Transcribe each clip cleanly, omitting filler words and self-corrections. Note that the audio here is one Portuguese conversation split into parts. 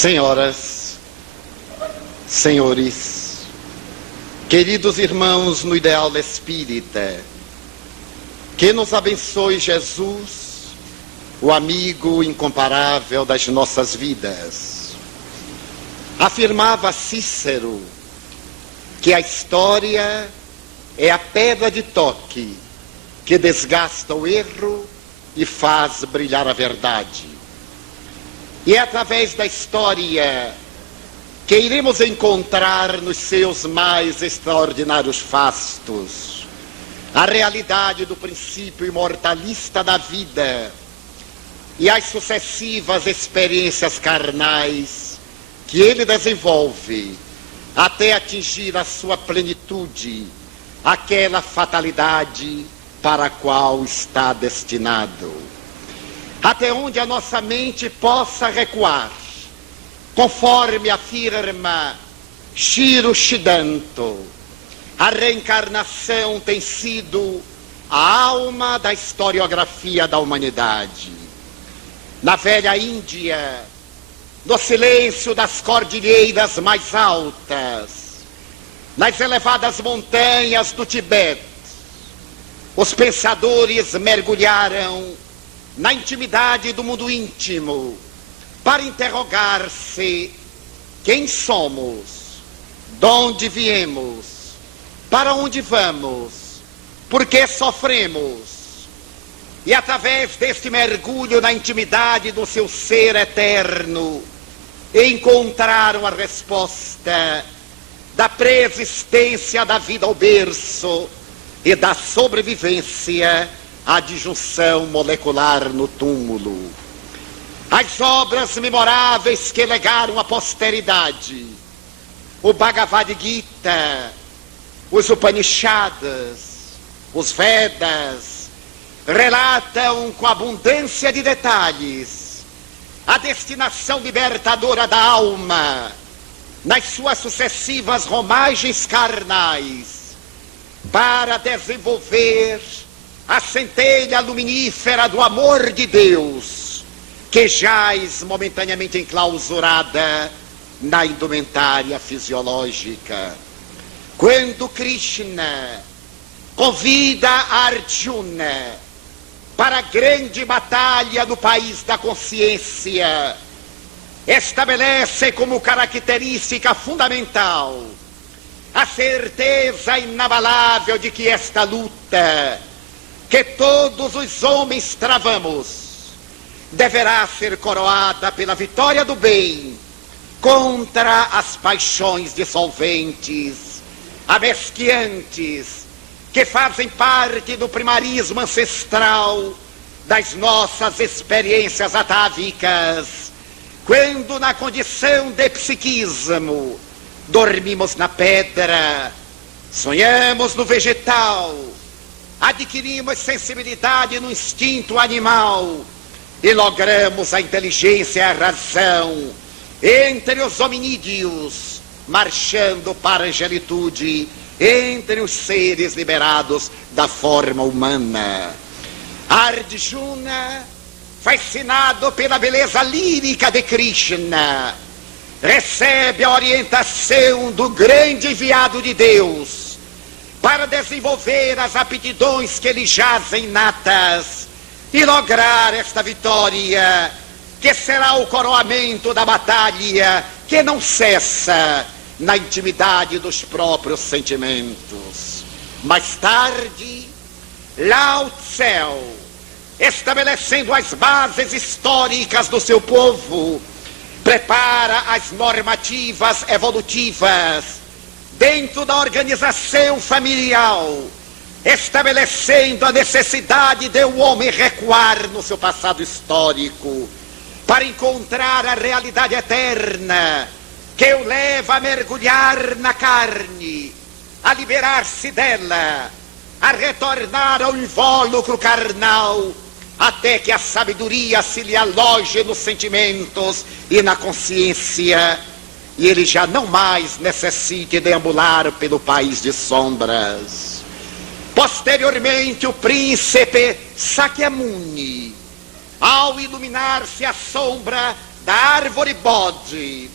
Senhoras, senhores, queridos irmãos no ideal espírita, que nos abençoe Jesus, o amigo incomparável das nossas vidas. Afirmava Cícero que a história é a pedra de toque que desgasta o erro e faz brilhar a verdade. E é através da história que iremos encontrar nos seus mais extraordinários fastos a realidade do princípio imortalista da vida e as sucessivas experiências carnais que ele desenvolve até atingir a sua plenitude, aquela fatalidade para a qual está destinado. Até onde a nossa mente possa recuar, conforme afirma Shiro Shidanto, a reencarnação tem sido a alma da historiografia da humanidade. Na velha Índia, no silêncio das cordilheiras mais altas, nas elevadas montanhas do Tibete, os pensadores mergulharam na intimidade do mundo íntimo para interrogar-se: quem somos, de onde viemos, para onde vamos, por que sofremos? E através deste mergulho na intimidade do seu ser eterno, encontraram a resposta da preexistência da vida ao berço e da sobrevivência à disjunção molecular no túmulo. As obras memoráveis que legaram à posteridade, o Bhagavad Gita, os Upanishads, os Vedas, relatam com abundância de detalhes a destinação libertadora da alma nas suas sucessivas romagens carnais para desenvolver a centelha luminífera do amor de Deus que jaz momentaneamente enclausurada na indumentária fisiológica. Quando Krishna convida Arjuna para a grande batalha no país da consciência, estabelece como característica fundamental a certeza inabalável de que esta luta que todos os homens travamos deverá ser coroada pela vitória do bem contra as paixões dissolventes, abesquiantes, que fazem parte do primarismo ancestral das nossas experiências atávicas, quando na condição de psiquismo dormimos na pedra, sonhamos no vegetal, adquirimos sensibilidade no instinto animal e logramos a inteligência e a razão entre os hominídeos, marchando para a angelitude entre os seres liberados da forma humana. Arjuna, fascinado pela beleza lírica de Krishna, recebe a orientação do grande enviado de Deus para desenvolver as aptidões que lhe jazem natas e lograr esta vitória, que será o coroamento da batalha que não cessa na intimidade dos próprios sentimentos. Mais tarde, Lao Tse, estabelecendo as bases históricas do seu povo, prepara as normativas evolutivas dentro da organização familiar, estabelecendo a necessidade de o homem recuar no seu passado histórico para encontrar a realidade eterna que o leva a mergulhar na carne, a liberar-se dela, a retornar ao invólucro carnal, até que a sabedoria se lhe aloje nos sentimentos e na consciência, e ele já não mais necessite deambular pelo país de sombras. Posteriormente, o príncipe Sakyamuni, ao iluminar-se a sombra da árvore bode,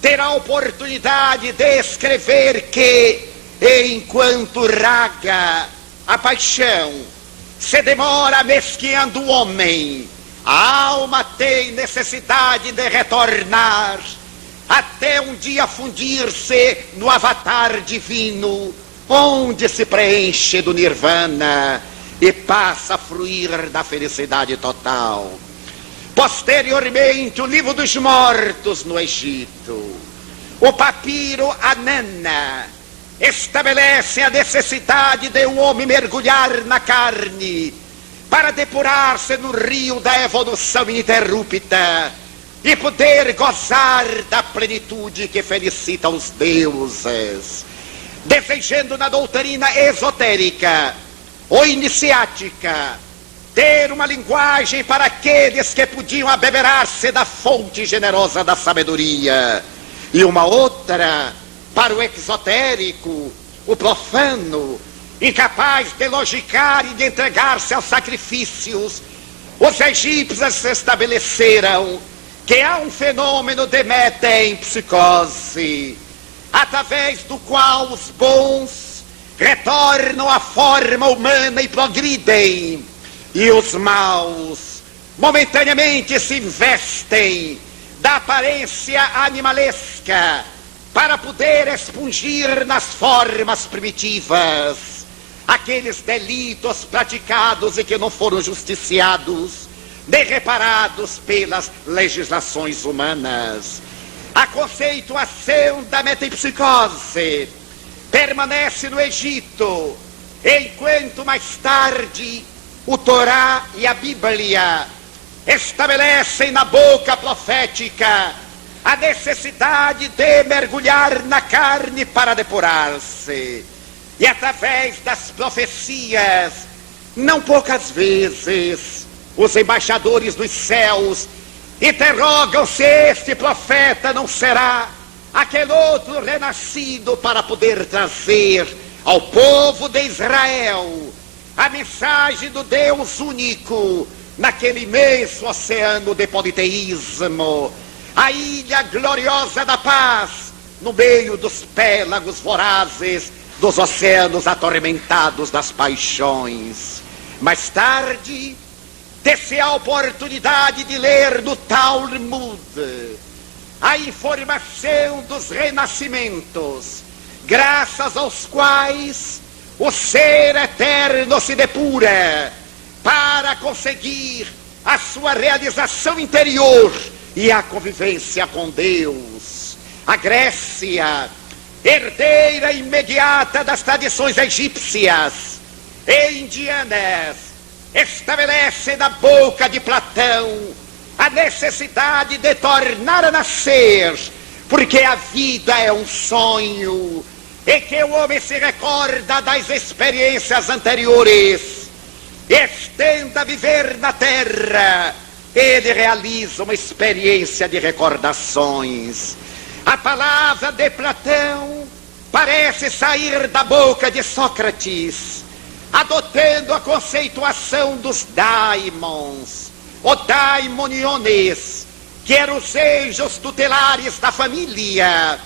terá a oportunidade de escrever que, enquanto raga a paixão, se demora mesquinhando o homem, a alma tem necessidade de retornar, até um dia fundir-se no avatar divino, onde se preenche do nirvana e passa a fruir da felicidade total. Posteriormente, o livro dos mortos no Egito, o papiro Anana, estabelece a necessidade de um homem mergulhar na carne para depurar-se no rio da evolução ininterrupta e poder gozar da plenitude que felicita os deuses, desejando na doutrina esotérica ou iniciática ter uma linguagem para aqueles que podiam abeberar-se da fonte generosa da sabedoria, e uma outra para o exotérico, o profano, incapaz de logicar e de entregar-se aos sacrifícios. Os egípcios estabeleceram que há um fenômeno de metempsicose, através do qual os bons retornam à forma humana e progridem, e os maus momentaneamente se investem da aparência animalesca para poder expungir nas formas primitivas aqueles delitos praticados e que não foram justiciados nem reparados pelas legislações humanas. A conceituação da metempsicose permanece no Egito, enquanto mais tarde o Torá e a Bíblia estabelecem na boca profética a necessidade de mergulhar na carne para depurar-se. E através das profecias, não poucas vezes, os embaixadores dos céus interrogam se este profeta não será aquele outro renascido para poder trazer ao povo de Israel a mensagem do Deus único naquele imenso oceano de politeísmo, a ilha gloriosa da paz no meio dos pélagos vorazes dos oceanos atormentados das paixões. Mais tarde, ter-se a oportunidade de ler no Talmud a informação dos renascimentos, graças aos quais o ser eterno se depura para conseguir a sua realização interior e a convivência com Deus. A Grécia, herdeira imediata das tradições egípcias e indianas, estabelece na boca de Platão a necessidade de tornar a nascer, porque a vida é um sonho e que o homem se recorda das experiências anteriores, estenda a viver na terra, ele realiza uma experiência de recordações. A palavra de Platão parece sair da boca de Sócrates, adotando a conceituação dos daimons, ou daimoniones, que eram os anjos tutelares da família,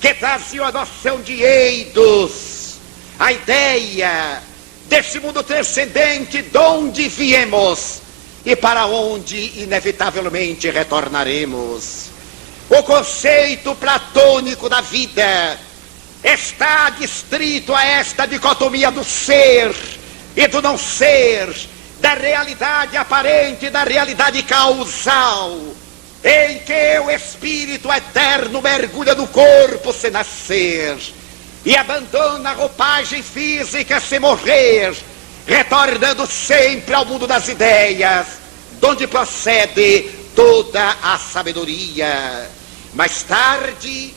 que traziam a noção de eidos, a ideia desse mundo transcendente de onde viemos e para onde inevitavelmente retornaremos. O conceito platônico da vida está adstrito a esta dicotomia do ser e do não ser, da realidade aparente e da realidade causal, em que o espírito eterno mergulha no corpo sem nascer e abandona a roupagem física sem morrer, retornando sempre ao mundo das ideias, de onde procede toda a sabedoria. Mais tarde,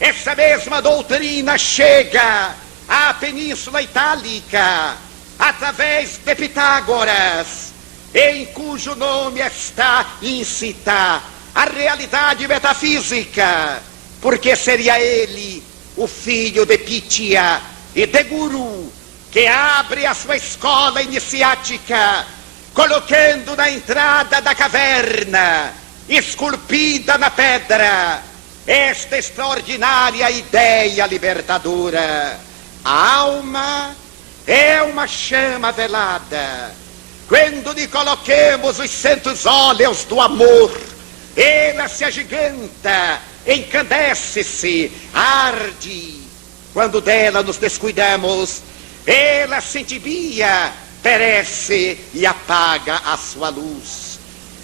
essa mesma doutrina chega à Península Itálica, através de Pitágoras, em cujo nome está íncita a realidade metafísica, porque seria ele o filho de Pitia e de Guru, que abre a sua escola iniciática, colocando na entrada da caverna esculpida na pedra, esta extraordinária ideia libertadora. A alma é uma chama velada. Quando lhe coloquemos os santos óleos do amor, ela se agiganta, encandece-se, arde. Quando dela nos descuidamos, ela se entibia, perece e apaga a sua luz.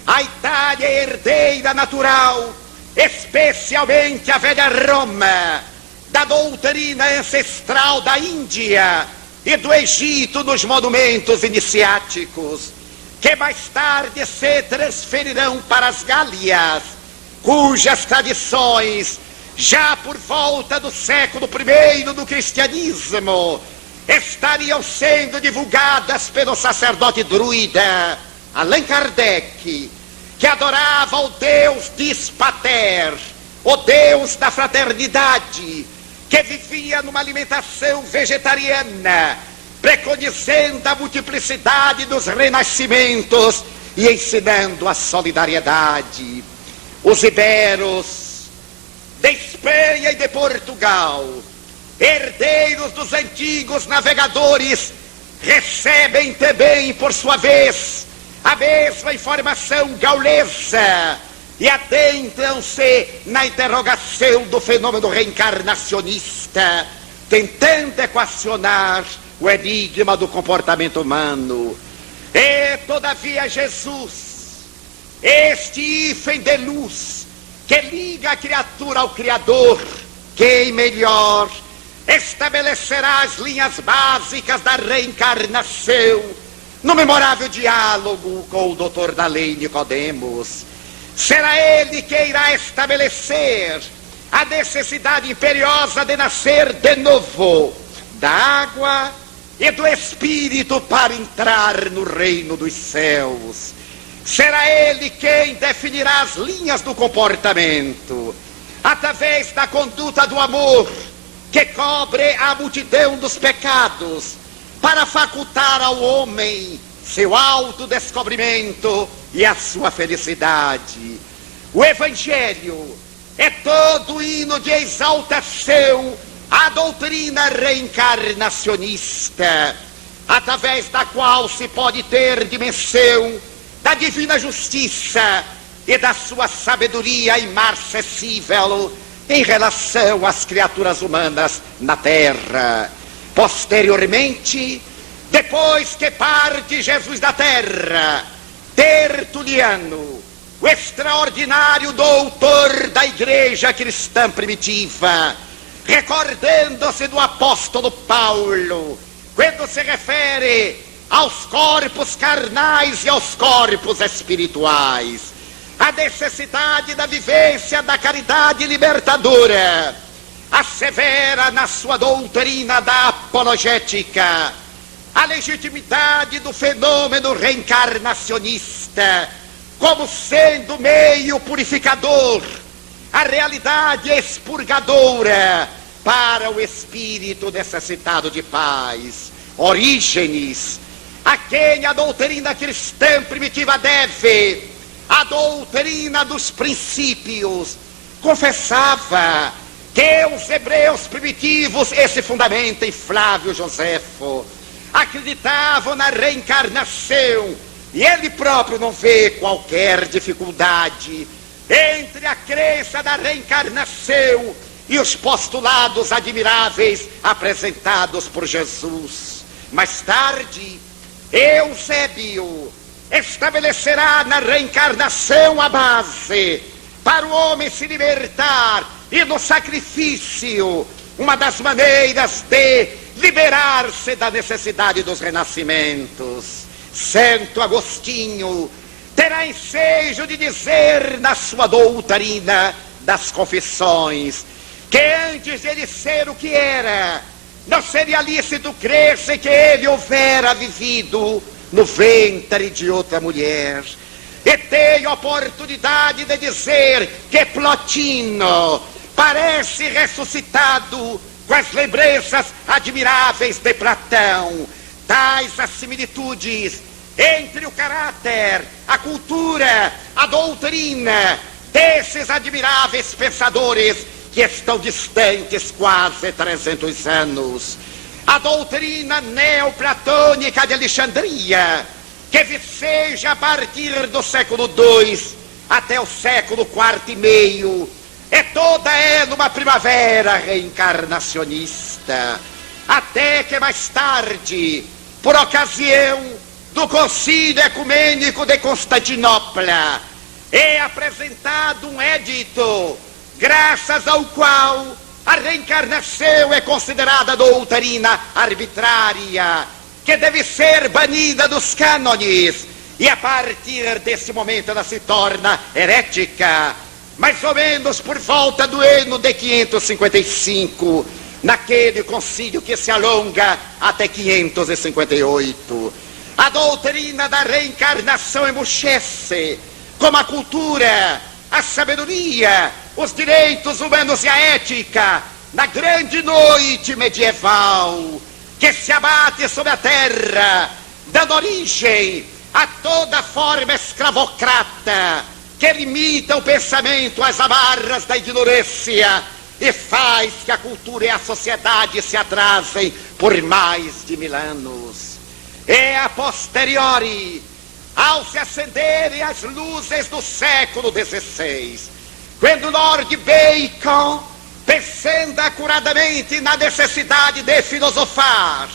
A Itália é herdeira natural, especialmente a velha Roma, da doutrina ancestral da Índia e do Egito nos monumentos iniciáticos, que mais tarde se transferirão para as Gálias, cujas tradições, já por volta do século I do cristianismo, estariam sendo divulgadas pelo sacerdote druida Allan Kardec, que adorava o Deus Dispater, o Deus da fraternidade, que vivia numa alimentação vegetariana, preconizando a multiplicidade dos renascimentos e ensinando a solidariedade. Os iberos de Espanha e de Portugal, herdeiros dos antigos navegadores, recebem também, por sua vez, a mesma informação gaulesa e adentram-se na interrogação do fenômeno reencarnacionista, tentando equacionar o enigma do comportamento humano. E, todavia, Jesus, este hífen de luz que liga a criatura ao Criador, quem melhor estabelecerá as linhas básicas da reencarnação no memorável diálogo com o Dr. Dalei Nicodemos. Será ele que irá estabelecer a necessidade imperiosa de nascer de novo da água e do Espírito para entrar no reino dos céus. Será ele quem definirá as linhas do comportamento, através da conduta do amor, que cobre a multidão dos pecados, para facultar ao homem seu autodescobrimento e a sua felicidade. O Evangelho é todo hino de exaltação à doutrina reencarnacionista, através da qual se pode ter dimensão da divina justiça e da sua sabedoria imarcessível em relação às criaturas humanas na terra. Posteriormente, depois que parte Jesus da terra, Tertuliano, o extraordinário doutor da igreja cristã primitiva, recordando-se do apóstolo Paulo, quando se refere aos corpos carnais e aos corpos espirituais, a necessidade da vivência da caridade libertadora, assevera na sua doutrina da apologética a legitimidade do fenômeno reencarnacionista como sendo meio purificador, a realidade expurgadora para o espírito necessitado de paz. Orígenes, a quem a doutrina cristã primitiva deve a doutrina dos princípios, confessava que os hebreus primitivos, esse fundamenta em Flávio Joséfo, acreditavam na reencarnação, e ele próprio não vê qualquer dificuldade entre a crença da reencarnação e os postulados admiráveis apresentados por Jesus. Mais tarde, Eusébio estabelecerá na reencarnação a base para o homem se libertar e no sacrifício, uma das maneiras de liberar-se da necessidade dos renascimentos. Santo Agostinho terá ensejo de dizer na sua doutrina das confissões que antes de ele ser o que era, não seria lícito crer-se que ele houvera vivido no ventre de outra mulher. E tenho a oportunidade de dizer que Plotino parece ressuscitado com as lembranças admiráveis de Platão. Tais as similitudes entre o caráter, a cultura, a doutrina desses admiráveis pensadores que estão distantes quase 300 anos. A doutrina neoplatônica de Alexandria, que viceja a partir do século II até o século IV e meio, é toda ela uma primavera reencarnacionista, até que mais tarde, por ocasião do Concílio Ecumênico de Constantinopla, é apresentado um edito, graças ao qual a reencarnação é considerada doutrina arbitrária, que deve ser banida dos cânones, e a partir desse momento ela se torna herética, mais ou menos por volta do ano de 555, naquele concílio que se alonga até 558. A doutrina da reencarnação emurchece, como a cultura, a sabedoria, os direitos humanos e a ética, na grande noite medieval, que se abate sobre a terra, dando origem a toda forma escravocrata, que limita o pensamento às amarras da ignorância e faz que a cultura e a sociedade se atrasem por mais de 1000 anos. É a posteriori, ao se acenderem as luzes do século XVI, quando Lord Bacon, pensando acuradamente na necessidade de filosofar,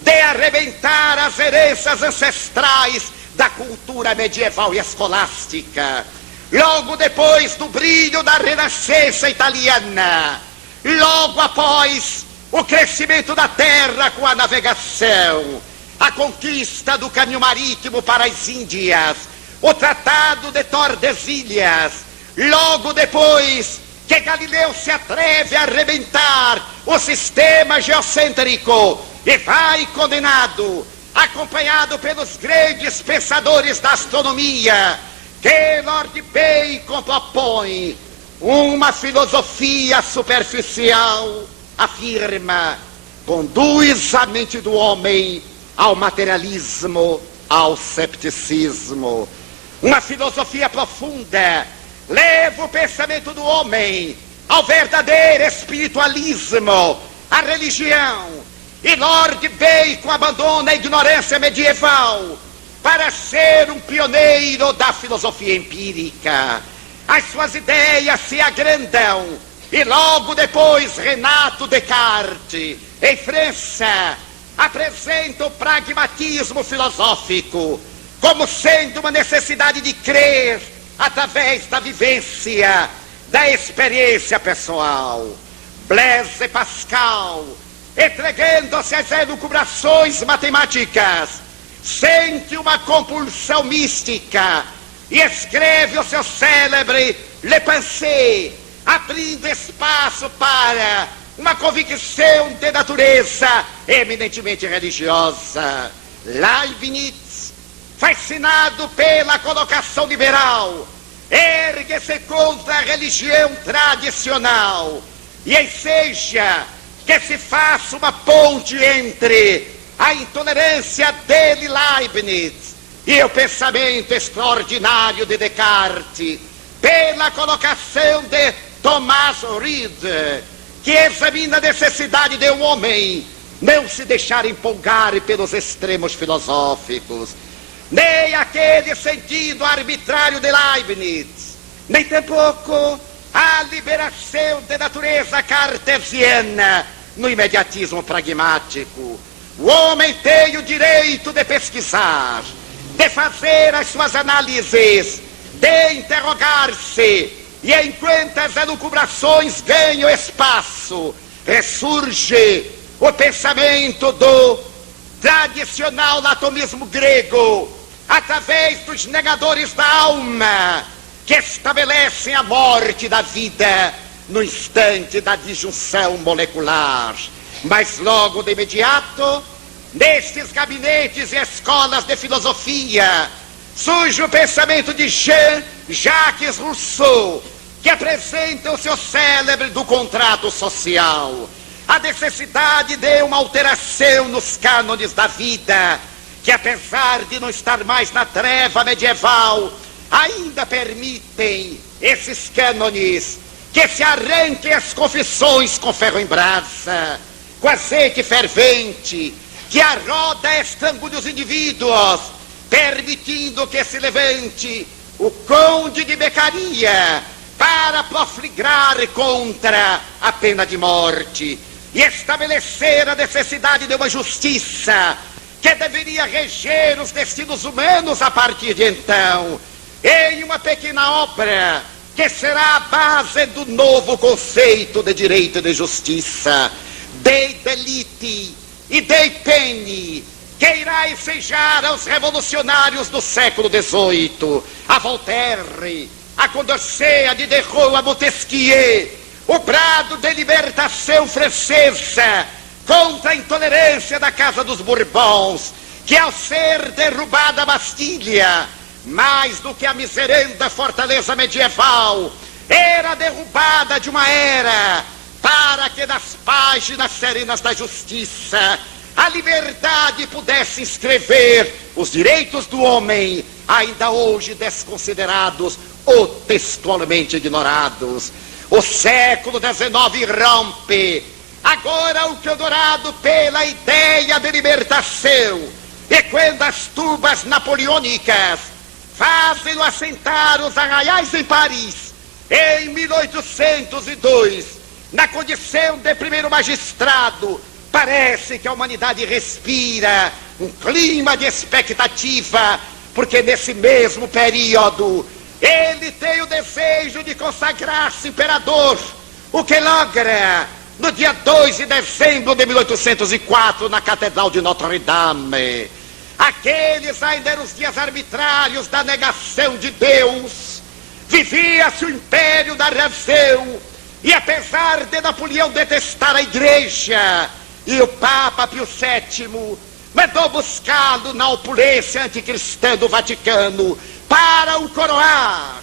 de arrebentar as heranças ancestrais da cultura medieval e escolástica, logo depois do brilho da Renascença italiana, logo após o crescimento da terra com a navegação, a conquista do caminho marítimo para as Índias, o Tratado de Tordesilhas, logo depois que Galileu se atreve a arrebentar o sistema geocêntrico e vai condenado, acompanhado pelos grandes pensadores da astronomia, que Lord Bacon propõe uma filosofia superficial, afirma, conduz a mente do homem ao materialismo, ao cepticismo. Uma filosofia profunda leva o pensamento do homem ao verdadeiro espiritualismo, à religião. E Lord Bacon abandona a ignorância medieval para ser um pioneiro da filosofia empírica. As suas ideias se agrandam e logo depois Renato Descartes, em França, apresenta o pragmatismo filosófico como sendo uma necessidade de crer através da vivência, da experiência pessoal. Blaise Pascal, entregando-se às elucubrações matemáticas, sente uma compulsão mística e escreve o seu célebre Le Pensée, abrindo espaço para uma convicção de natureza eminentemente religiosa. Leibniz, fascinado pela colocação liberal, ergue-se contra a religião tradicional e enseja que se faça uma ponte entre a intolerância dele, Leibniz, e o pensamento extraordinário de Descartes, pela colocação de Thomas Reid, que examina a necessidade de um homem não se deixar empolgar pelos extremos filosóficos, nem aquele sentido arbitrário de Leibniz, nem tampouco a liberação de natureza cartesiana no imediatismo pragmático. O homem tem o direito de pesquisar, de fazer as suas análises, de interrogar-se, e enquanto as elucubrações ganham espaço, ressurge o pensamento do tradicional atomismo grego, através dos negadores da alma, que estabelecem a morte da vida no instante da disjunção molecular. Mas logo de imediato, nestes gabinetes e escolas de filosofia, surge o pensamento de Jean-Jacques Rousseau, que apresenta o seu célebre do contrato social, a necessidade de uma alteração nos cânones da vida que apesar de não estar mais na treva medieval, ainda permitem esses cânones que se arranquem as confissões com ferro em brasa, com azeite fervente, que a roda estrangule os indivíduos, permitindo que se levante o conde de Beccaria para profligrar contra a pena de morte e estabelecer a necessidade de uma justiça que deveria reger os destinos humanos a partir de então, em uma pequena obra que será a base do novo conceito de direito e de justiça, Dei delite e Dei pene, que irá ensejar aos revolucionários do século XVIII, a Voltaire, a Condorcet, a Diderot, a Montesquieu, o brado de libertação francesa contra a intolerância da Casa dos Bourbons, que ao ser derrubada a Bastilha, mais do que a miseranda fortaleza medieval, era derrubada de uma era, para que nas páginas serenas da justiça a liberdade pudesse escrever os direitos do homem, ainda hoje desconsiderados ou textualmente ignorados. O século XIX rompe agora o Eldorado pela ideia de libertação, e quando as tubas napoleônicas fazem-no assentar os arraiais em Paris, em 1802, na condição de primeiro magistrado, parece que a humanidade respira um clima de expectativa, porque nesse mesmo período ele tem o desejo de consagrar-se imperador, o que logra no dia 2 de dezembro de 1804, na Catedral de Notre-Dame. Aqueles ainda eram os dias arbitrários da negação de Deus. Vivia-se o império da razão, e apesar de Napoleão detestar a igreja, e o Papa Pio VII mandou buscá-lo na opulência anticristã do Vaticano para o coroar,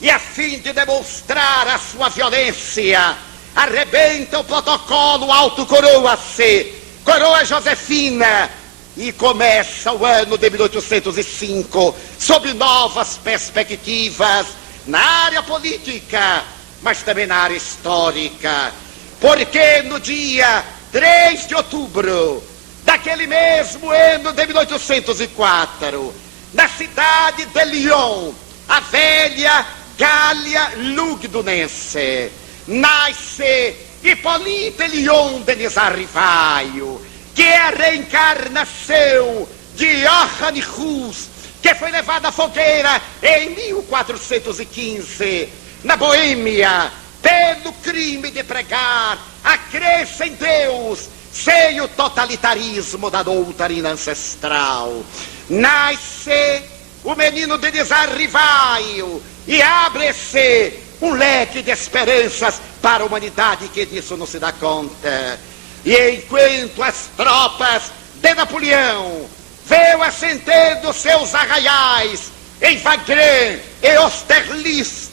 e a fim de demonstrar a sua violência, arrebenta o protocolo, autocoroa-se, coroa Josefina, e começa o ano de 1805 sob novas perspectivas na área política, mas também na área histórica, porque no dia 3 de outubro daquele mesmo ano de 1804, na cidade de Lyon, a velha Gália Lugdunense, nasce Hippolyte Lyon de Nizar-Rivaio, que é a reencarnação de Johann Hus, que foi levado à fogueira em 1415, na Boêmia, pelo crime de pregar a crença em Deus, sem o totalitarismo da doutrina ancestral. Nasce o menino de Nizar-Rivaio e abre-se um leque de esperanças para a humanidade que disso não se dá conta. E enquanto as tropas de Napoleão veio assentando seus arraiais em Wagram e Austerlitz,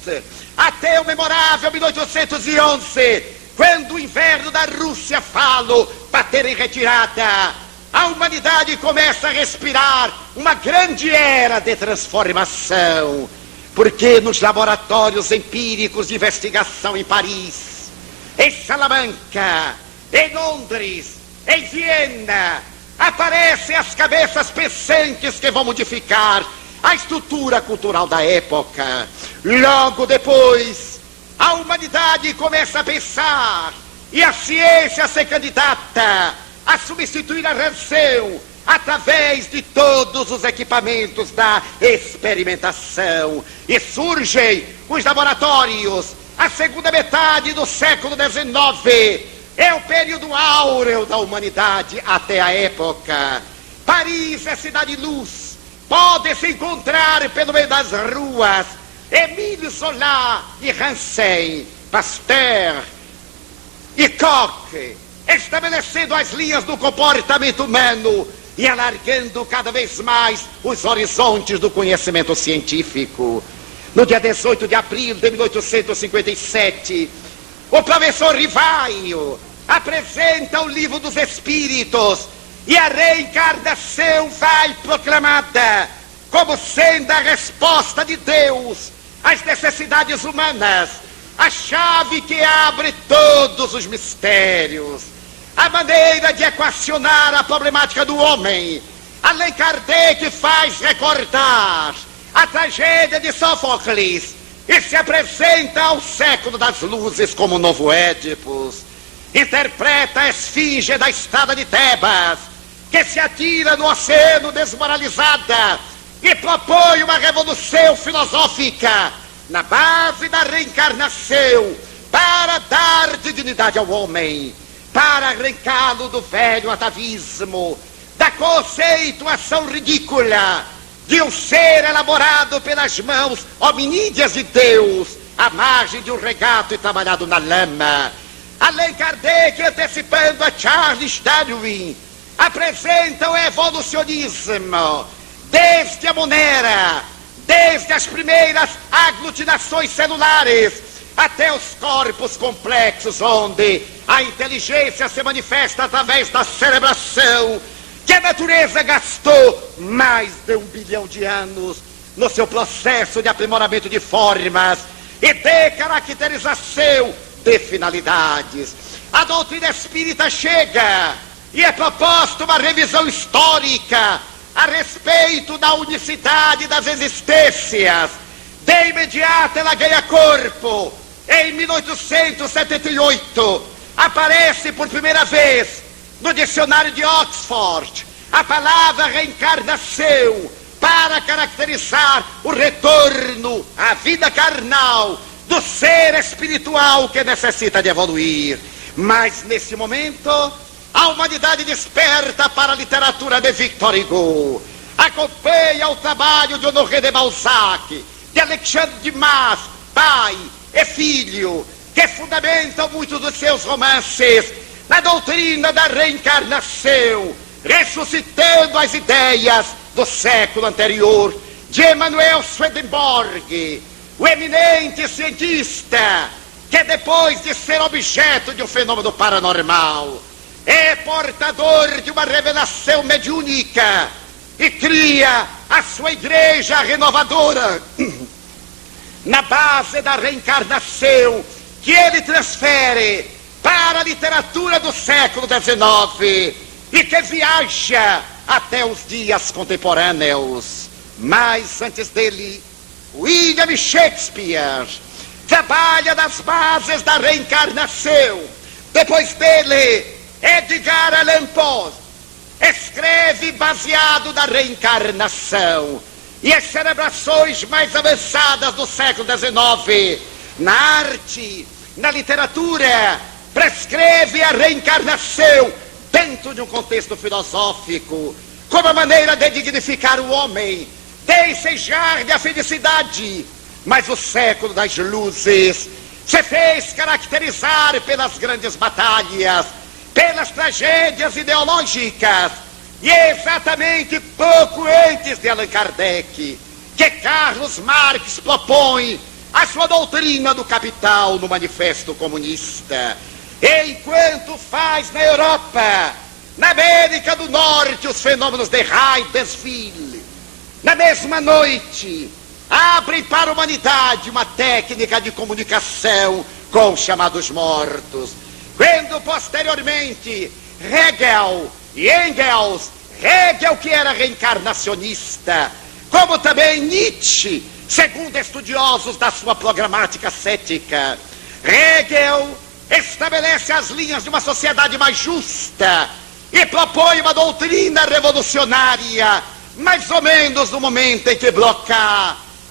até o memorável 1811, quando o inverno da Rússia falo bater em retirada, a humanidade começa a respirar uma grande era de transformação, porque nos laboratórios empíricos de investigação em Paris, em Salamanca, em Londres, em Viena, aparecem as cabeças pensantes que vão modificar a estrutura cultural da época. Logo depois, a humanidade começa a pensar, e a ciência se candidata a substituir a razão através de todos os equipamentos da experimentação. E surgem os laboratórios. A segunda metade do século XIX é o período áureo da humanidade até a época. Paris é cidade-luz. Pode-se encontrar pelo meio das ruas Émile Zola e Rancen, Pasteur e Koch, estabelecendo as linhas do comportamento humano e alargando cada vez mais os horizontes do conhecimento científico. No dia 18 de abril de 1857, o professor Rivaio apresenta o Livro dos Espíritos, E a reencarnação vai proclamada como sendo a resposta de Deus às necessidades humanas, a chave que abre todos os mistérios, a maneira de equacionar a problemática do homem. Allan Kardec faz recordar a tragédia de Sófocles e se apresenta ao século das luzes como um novo Édipo. Interpreta a esfinge da estrada de Tebas, que se atira no oceano desmoralizada e propõe uma revolução filosófica na base da reencarnação para dar dignidade ao homem, para arrancá-lo do velho atavismo, da conceituação ridícula de um ser elaborado pelas mãos hominídeas de Deus, à margem de um regato e trabalhado na lama. Allan Kardec, antecipando a Charles Darwin, apresenta o evolucionismo desde a monera, desde as primeiras aglutinações celulares até os corpos complexos, onde a inteligência se manifesta através da cerebração, que a natureza gastou mais de 1 bilhão de anos no seu processo de aprimoramento de formas e de caracterização de finalidades. A doutrina espírita chega e é proposta uma revisão histórica a respeito da unicidade das existências. De imediato ela ganha corpo. Em 1878 aparece por primeira vez no dicionário de Oxford a palavra reencarnação para caracterizar o retorno à vida carnal do ser espiritual que necessita de evoluir. Mas nesse momento a humanidade desperta para a literatura de Victor Hugo, acompanha o trabalho de Honoré de Balzac, de Alexandre Dumas, pai e filho, que fundamentam muitos dos seus romances na doutrina da reencarnação, ressuscitando as ideias do século anterior, de Emanuel Swedenborg, o eminente cientista que depois de ser objeto de um fenômeno paranormal, é portador de uma revelação mediúnica e cria a sua igreja renovadora na base da reencarnação, que ele transfere para a literatura do século XIX e que viaja até os dias contemporâneos. Mas antes dele, William Shakespeare trabalha nas bases da reencarnação. Depois dele, Edgar Allan Poe escreve baseado na reencarnação. E as celebrações mais avançadas do século XIX, na arte, na literatura, prescreve a reencarnação dentro de um contexto filosófico, como a maneira de dignificar o homem, de ensejar-lhe a felicidade. Mas o século das luzes se fez caracterizar pelas grandes batalhas, pelas tragédias ideológicas. E é exatamente pouco antes de Allan Kardec que Carlos Marx propõe a sua doutrina do capital no Manifesto Comunista. Enquanto faz na Europa, na América do Norte, os fenômenos de Hydesville, na mesma noite, abrem para a humanidade uma técnica de comunicação com os chamados mortos. Quando posteriormente Hegel e Engels, Hegel que era reencarnacionista, como também Nietzsche, segundo estudiosos da sua programática cética, Hegel estabelece as linhas de uma sociedade mais justa e propõe uma doutrina revolucionária, mais ou menos no momento em que Bloch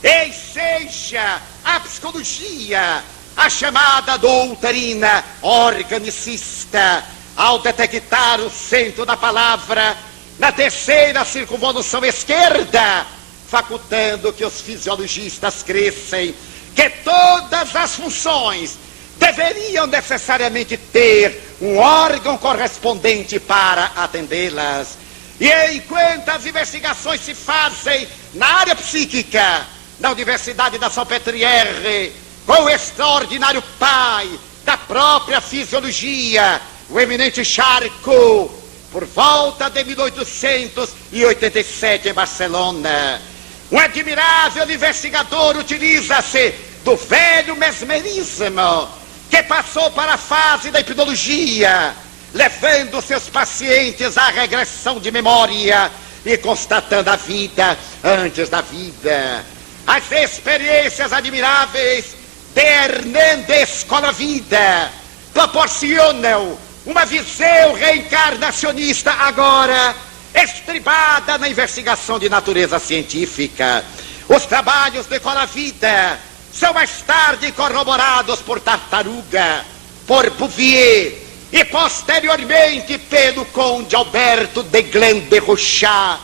enseja a psicologia, a chamada doutrina organicista, ao detectar o centro da palavra na terceira circunvolução esquerda, facultando que os fisiologistas crescem que todas as funções deveriam necessariamente ter um órgão correspondente para atendê-las. E enquanto as investigações se fazem na área psíquica, na Universidade da Salpêtrière, com o extraordinário pai da própria fisiologia, o eminente Charcot, por volta de 1887 em Barcelona. Um admirável investigador utiliza-se do velho mesmerismo, que passou para a fase da hipnologia, levando seus pacientes à regressão de memória e constatando a vida antes da vida. As experiências admiráveis de Hernández com a vida proporcionam uma visão reencarnacionista agora estribada na investigação de natureza científica. Os trabalhos de Colavida são mais tarde corroborados por Tartaruga, por Bouvier e posteriormente pelo conde Alberto de Gland de Rochat,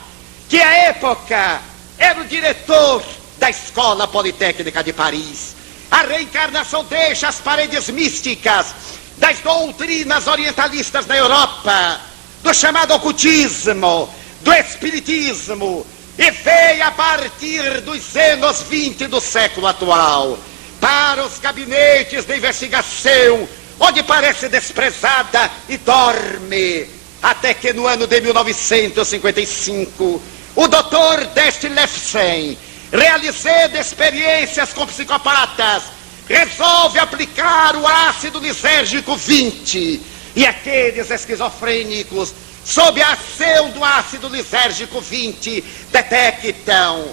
que à época era o diretor da Escola Politécnica de Paris. A reencarnação deixa as paredes místicas das doutrinas orientalistas na Europa, do chamado ocultismo, do espiritismo, e veio a partir dos anos 20 do século atual para os gabinetes de investigação, onde parece desprezada e dorme, até que no ano de 1955, o Dr. Destilefsen, realizando experiências com psicopatas, resolve aplicar o ácido lisérgico 20, e aqueles esquizofrênicos, sob a ação do ácido lisérgico 20, detectam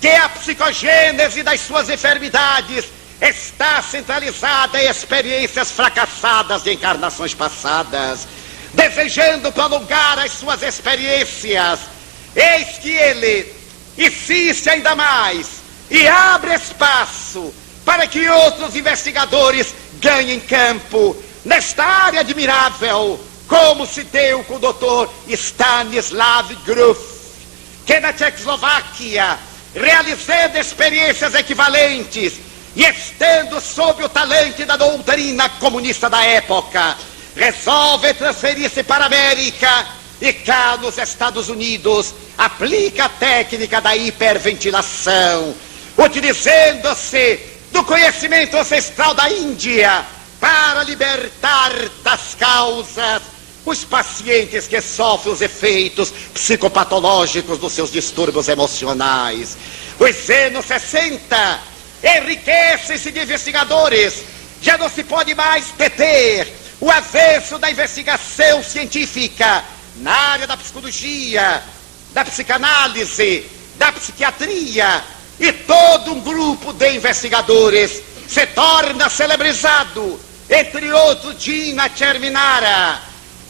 que a psicogênese das suas enfermidades está centralizada em experiências fracassadas de encarnações passadas. Desejando prolongar as suas experiências, eis que ele insiste ainda mais e abre espaço para que outros investigadores ganhem campo nesta área admirável, como se deu com o Dr. Stanislav Grof, que na Tchecoslováquia, realizando experiências equivalentes e estando sob o talante da doutrina comunista da época, resolve transferir-se para a América e cá nos Estados Unidos aplica a técnica da hiperventilação, utilizando-se do conhecimento ancestral da Índia para libertar das causas os pacientes que sofrem os efeitos psicopatológicos dos seus distúrbios emocionais. Os anos 60 enriquecem-se de investigadores, já não se pode mais deter o avanço da investigação científica na área da psicologia, da psicanálise, da psiquiatria, e todo um grupo de investigadores se torna celebrizado, entre outros Gina Cerminara,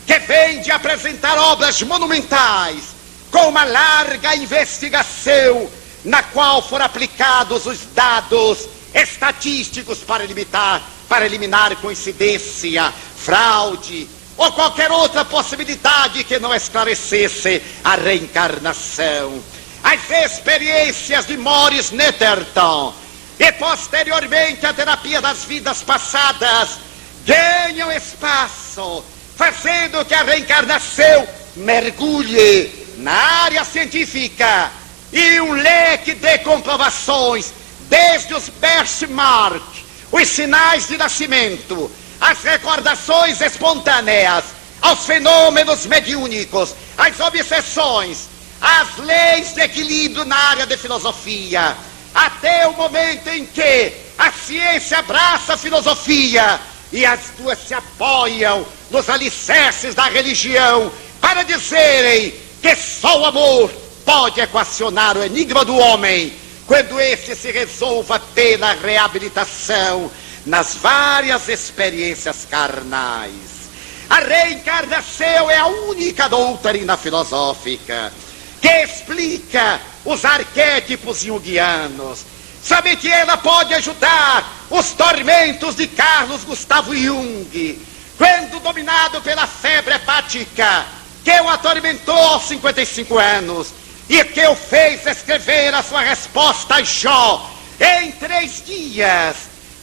que vem de apresentar obras monumentais com uma larga investigação na qual foram aplicados os dados estatísticos para eliminar coincidência, fraude ou qualquer outra possibilidade que não esclarecesse a reencarnação. As experiências de Maurice Netterton e posteriormente a terapia das vidas passadas ganham espaço, fazendo que a reencarnação mergulhe na área científica e um leque de comprovações, desde os birthmark, os sinais de nascimento, as recordações espontâneas, aos fenômenos mediúnicos, às obsessões, às leis de equilíbrio na área de filosofia, até o momento em que a ciência abraça a filosofia e as duas se apoiam nos alicerces da religião para dizerem que só o amor pode equacionar o enigma do homem, quando este se resolva pela reabilitação nas várias experiências carnais. A reencarnação é a única doutrina filosófica que explica os arquétipos junguianos. Sabe que ela pode ajudar os tormentos de Carlos Gustavo Jung, quando dominado pela febre hepática, que o atormentou aos 55 anos, e que o fez escrever a sua resposta a Jó em 3 dias,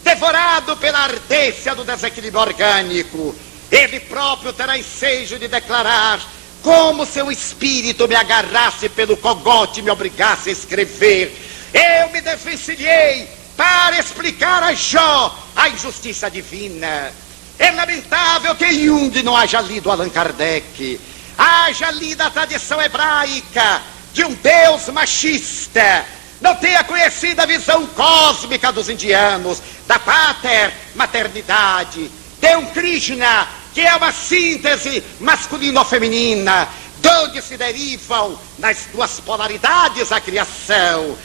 devorado pela ardência do desequilíbrio orgânico. Ele próprio terá ensejo de declarar: como se o espírito me agarrasse pelo cogote e me obrigasse a escrever. Eu me desvencilhei para explicar a Jó a injustiça divina. É lamentável que Jung não haja lido Allan Kardec. haja lida a tradição hebraica de um Deus machista, não tenha conhecido a visão cósmica dos indianos, da maternidade, de um Krishna, que é uma síntese masculino-feminina, de onde se derivam nas duas polaridades a criação.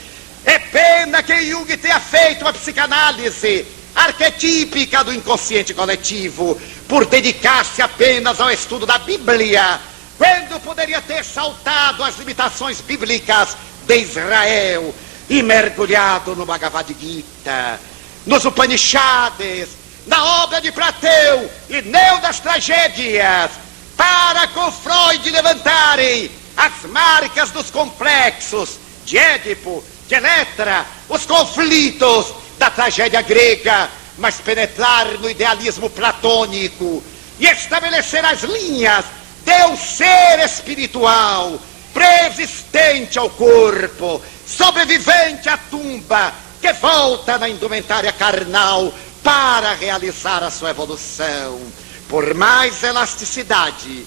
É pena que Jung tenha feito uma psicanálise arquetípica do inconsciente coletivo, por dedicar-se apenas ao estudo da Bíblia, quando poderia ter saltado as limitações bíblicas de Israel e mergulhado no Bhagavad Gita, nos Upanishads, na obra de Platão e Neo das Tragédias, para com Freud levantarem as marcas dos complexos de Édipo, de Eletra, os conflitos da tragédia grega, mas penetrar no idealismo platônico e estabelecer as linhas de um ser espiritual, preexistente ao corpo, sobrevivente à tumba, que volta na indumentária carnal para realizar a sua evolução. Por mais elasticidade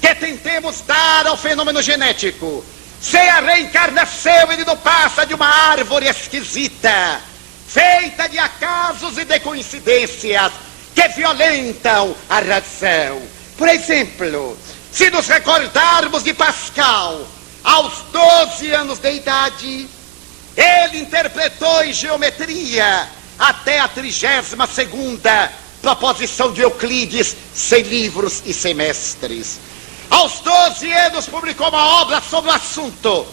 que tentemos dar ao fenômeno genético, sem a reencarnação ele não passa de uma árvore esquisita, feita de acasos e de coincidências que violentam a razão. Por exemplo, se nos recordarmos de Pascal, aos 12 anos de idade, ele interpretou em geometria até a 32ª proposição de Euclides, sem livros e sem mestres. Aos 12 anos publicou uma obra sobre o assunto,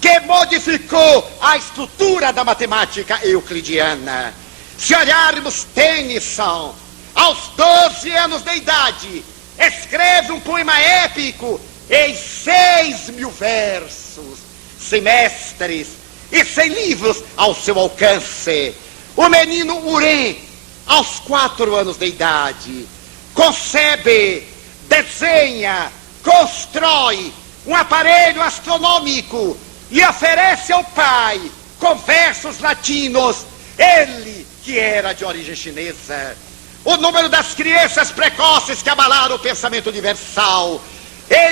que modificou a estrutura da matemática euclidiana. Se olharmos Tennyson, aos 12 anos de idade, escreve um poema épico em 6.000 versos, sem mestres e sem livros ao seu alcance. O menino Urém, aos 4 anos de idade, concebe, desenha, constrói um aparelho astronômico e oferece ao pai, com versos latinos, ele que era de origem chinesa. O número das crianças precoces que abalaram o pensamento universal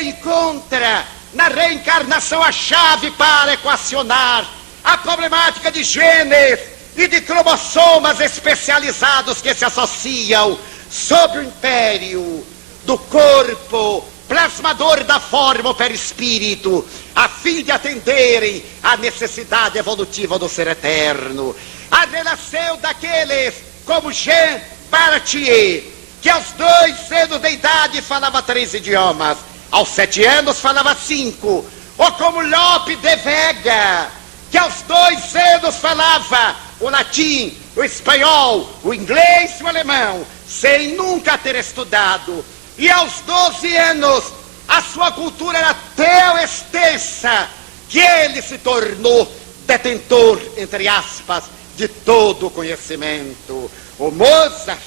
encontra na reencarnação a chave para equacionar a problemática de genes e de cromossomas especializados que se associam sob o império do corpo plasmador da forma ou perispírito, a fim de atenderem à necessidade evolutiva do ser eterno. A relação daqueles como Jean Baratier, que aos 2 anos de idade falava 3 idiomas, aos 7 anos falava 5, ou como Lope de Vega, que aos 2 anos falava o latim, o espanhol, o inglês e o alemão, sem nunca ter estudado. E aos 12 anos, a sua cultura era tão extensa que ele se tornou detentor, entre aspas, de todo o conhecimento. O Mozart,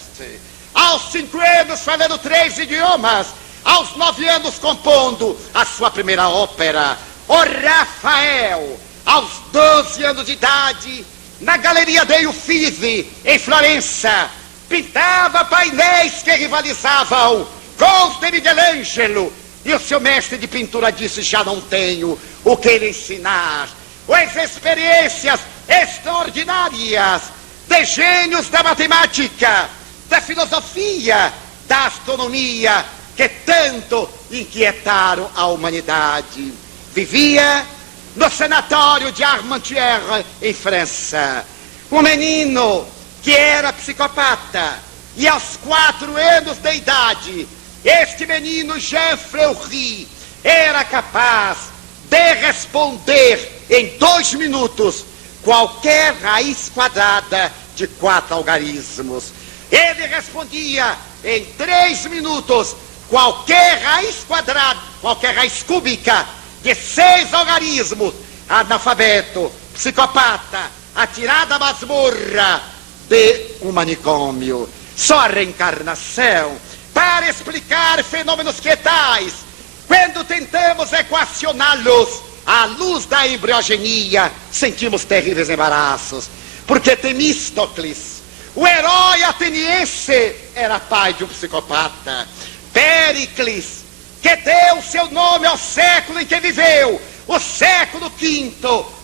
aos 5 anos falando 3 idiomas, aos 9 anos compondo a sua primeira ópera. O Rafael, aos 12 anos de idade, na Galeria dei Uffizi, em Florença, pintava painéis que rivalizavam com os de Michelangelo, e o seu mestre de pintura disse: já não tenho o que lhe ensinar. As experiências extraordinárias de gênios da matemática, da filosofia, da astronomia, que tanto inquietaram a humanidade. Vivia no sanatório de Armentières, em França, um menino que era psicopata, e aos 4 anos de idade, este menino Jean Fleury era capaz de responder em 2 minutos qualquer raiz quadrada de 4 algarismos. Ele respondia em 3 minutos qualquer raiz quadrada, qualquer raiz cúbica de 6 algarismos. Analfabeto, psicopata, atirado à masmorra de um manicômio. Só a reencarnação para explicar fenômenos que tais, quando tentamos equacioná-los à luz da embriogenia, sentimos terríveis embaraços, porque Temístocles, o herói ateniense, era pai de um psicopata. Péricles, que deu seu nome ao século em que viveu, o século V,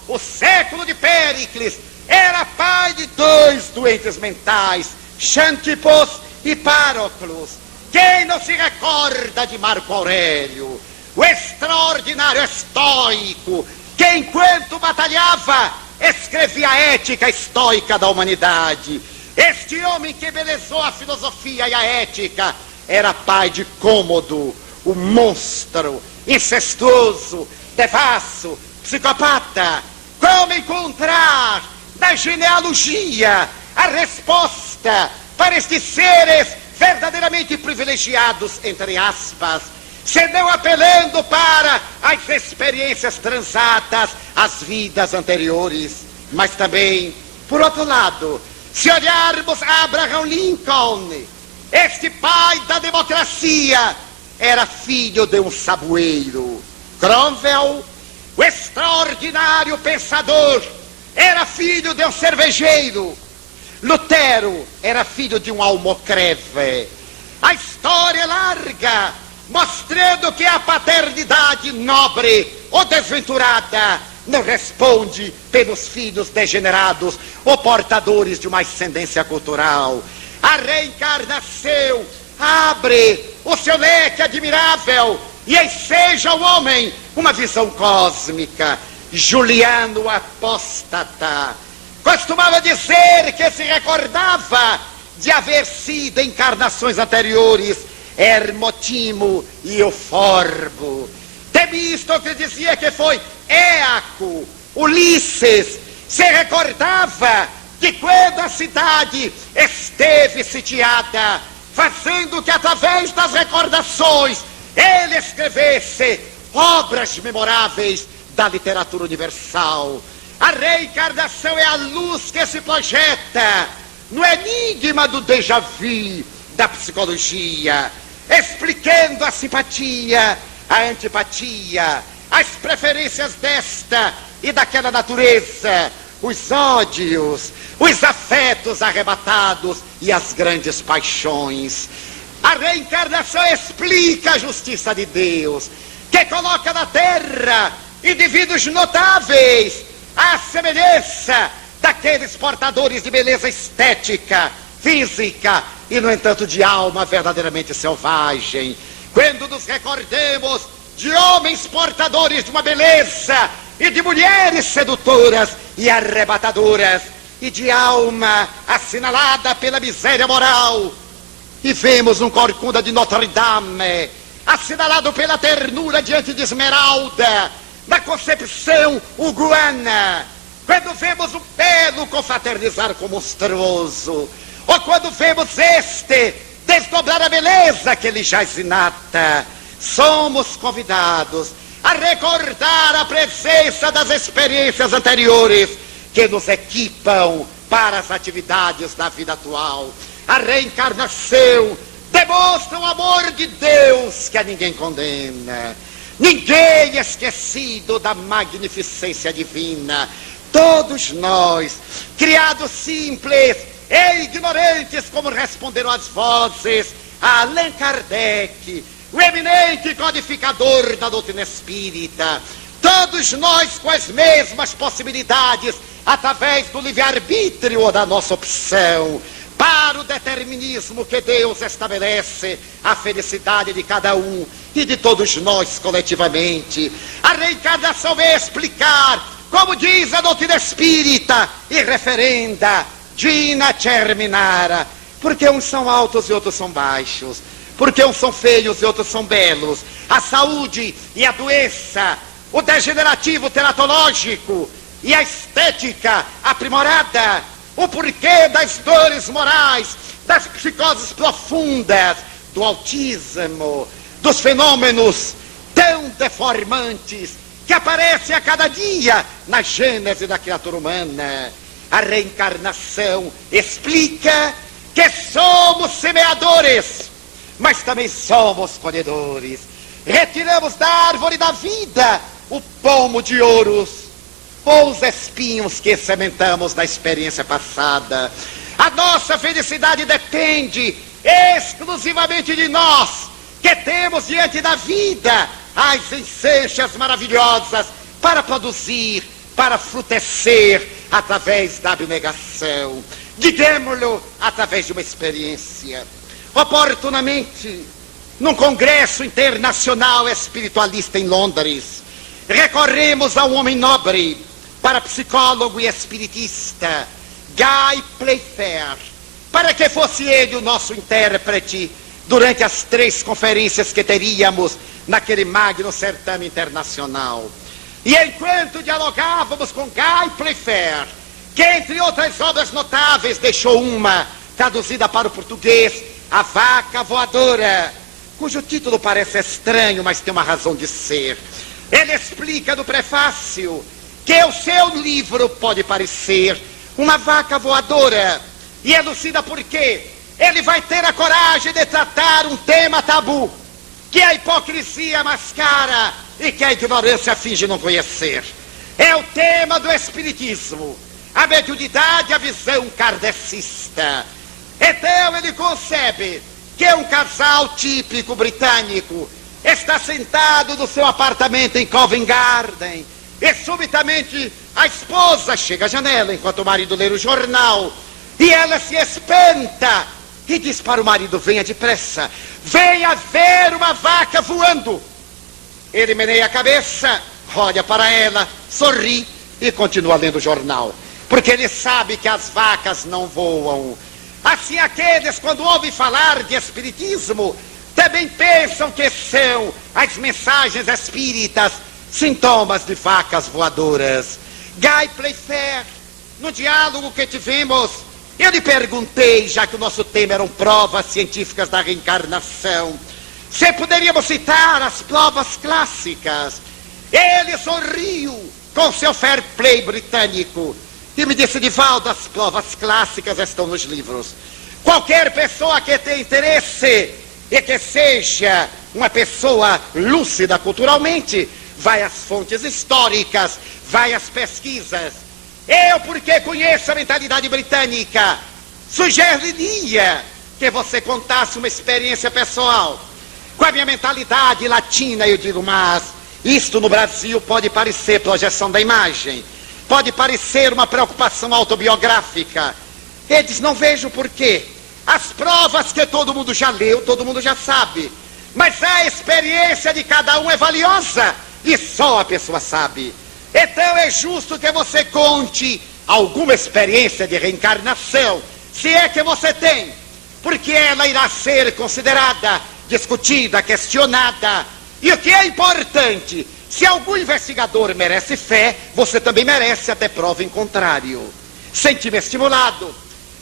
o século de Péricles, era pai de dois doentes mentais, Xantippos e Paróclos. Quem não se recorda de Marco Aurélio, o extraordinário estoico, que enquanto batalhava, escrevia a ética estoica da humanidade. Este homem que embelezou a filosofia e a ética era pai de Cômodo, o monstro, incestuoso, devasso, psicopata. Como encontrar na genealogia a resposta para estes seres verdadeiramente privilegiados, entre aspas, senão apelando para as experiências transatas, as vidas anteriores? Mas também, por outro lado, se olharmos Abraham Lincoln, este pai da democracia era filho de um saboeiro. Cromwell, o extraordinário pensador, era filho de um cervejeiro. Lutero era filho de um almocreve. A história é larga, mostrando que a paternidade nobre ou desventurada não responde pelos filhos degenerados ou portadores de uma ascendência cultural. A reencarnação abre o seu leque admirável e enseja ao homem uma visão cósmica. Juliano apóstata costumava dizer que se recordava de haver sido encarnações anteriores Hermotimo e Euforbo. Temístocles dizia que foi Éaco. Ulisses se recordava de quando a cidade esteve sitiada, fazendo que através das recordações ele escrevesse obras memoráveis da literatura universal. A reencarnação é a luz que se projeta no enigma do déjà vu da psicologia, explicando a simpatia, a antipatia, as preferências desta e daquela natureza, os ódios, os afetos arrebatados e as grandes paixões. A reencarnação explica a justiça de Deus, que coloca na terra indivíduos notáveis, à semelhança daqueles portadores de beleza estética, física e, no entanto, de alma verdadeiramente selvagem. Quando nos recordemos de homens portadores de uma beleza e de mulheres sedutoras e arrebatadoras e de alma assinalada pela miséria moral, e vemos um Corcunda de Notre Dame assinalado pela ternura diante de Esmeralda, na concepção uguana, quando vemos o belo confraternizar com o monstruoso, ou quando vemos este desdobrar a beleza que lhe jaz inata, somos convidados a recordar a presença das experiências anteriores que nos equipam para as atividades da vida atual. A reencarnação demonstra o amor de Deus que a ninguém condena. Ninguém é esquecido da magnificência divina. Todos nós, criados simples e ignorantes, como responderam as vozes a Allan Kardec, o eminente codificador da doutrina espírita, todos nós com as mesmas possibilidades, através do livre-arbítrio ou da nossa opção, para o determinismo que Deus estabelece, a felicidade de cada um e de todos nós coletivamente. A reencarnação vem explicar, como diz a doutrina espírita e referenda, Dina Terminara, porque uns são altos e outros são baixos, porque uns são feios e outros são belos, a saúde e a doença, o degenerativo teratológico e a estética aprimorada, o porquê das dores morais, das psicoses profundas, do autismo, dos fenômenos tão deformantes que aparecem a cada dia na gênese da criatura humana. A reencarnação explica que somos semeadores, mas também somos colhedores. Retiramos da árvore da vida o pomo de ouros ou os espinhos que sementamos na experiência passada. A nossa felicidade depende exclusivamente de nós, que temos diante da vida as essências maravilhosas para produzir, para frutecer através da abnegação. Digamos-lo através de uma experiência. Oportunamente, num congresso internacional espiritualista em Londres, recorremos a um homem nobre, parapsicólogo e espiritista, Guy Playfair, para que fosse ele o nosso intérprete durante as 3 conferências que teríamos naquele magno certame internacional. E enquanto dialogávamos com Guy Playfair, que entre outras obras notáveis deixou uma, traduzida para o português, A Vaca Voadora, cujo título parece estranho, mas tem uma razão de ser. Ele explica no prefácio que o seu livro pode parecer uma vaca voadora, e elucida por quê. Ele vai ter a coragem de tratar um tema tabu, que a hipocrisia mascara e que a ignorância finge não conhecer. É o tema do espiritismo, a mediunidade e a visão kardecista. Então ele concebe que um casal típico britânico está sentado no seu apartamento em Covent Garden e subitamente a esposa chega à janela enquanto o marido lê o jornal e ela se espanta e diz para o marido: venha depressa, venha ver uma vaca voando. Ele meneia a cabeça, olha para ela, sorri e continua lendo o jornal, porque ele sabe que as vacas não voam. Assim aqueles, quando ouvem falar de espiritismo, também pensam que são as mensagens espíritas sintomas de vacas voadoras. Guy Playfair, no diálogo que tivemos, eu lhe perguntei, já que o nosso tema eram provas científicas da reencarnação, se poderíamos citar as provas clássicas. Ele sorriu com seu fair play britânico e me disse: Divaldo, as provas clássicas estão nos livros. Qualquer pessoa que tenha interesse e que seja uma pessoa lúcida culturalmente, vai às fontes históricas, vai às pesquisas. Eu, porque conheço a mentalidade britânica, sugeriria que você contasse uma experiência pessoal. Com a minha mentalidade latina, eu digo, mas isto no Brasil pode parecer projeção da imagem, pode parecer uma preocupação autobiográfica. Eles não vejo por quê. As provas que todo mundo já leu, todo mundo já sabe. Mas a experiência de cada um é valiosa e só a pessoa sabe. Então é justo que você conte alguma experiência de reencarnação, se é que você tem, porque ela irá ser considerada, discutida, questionada. E o que é importante, se algum investigador merece fé, você também merece até prova em contrário. Senti-me estimulado,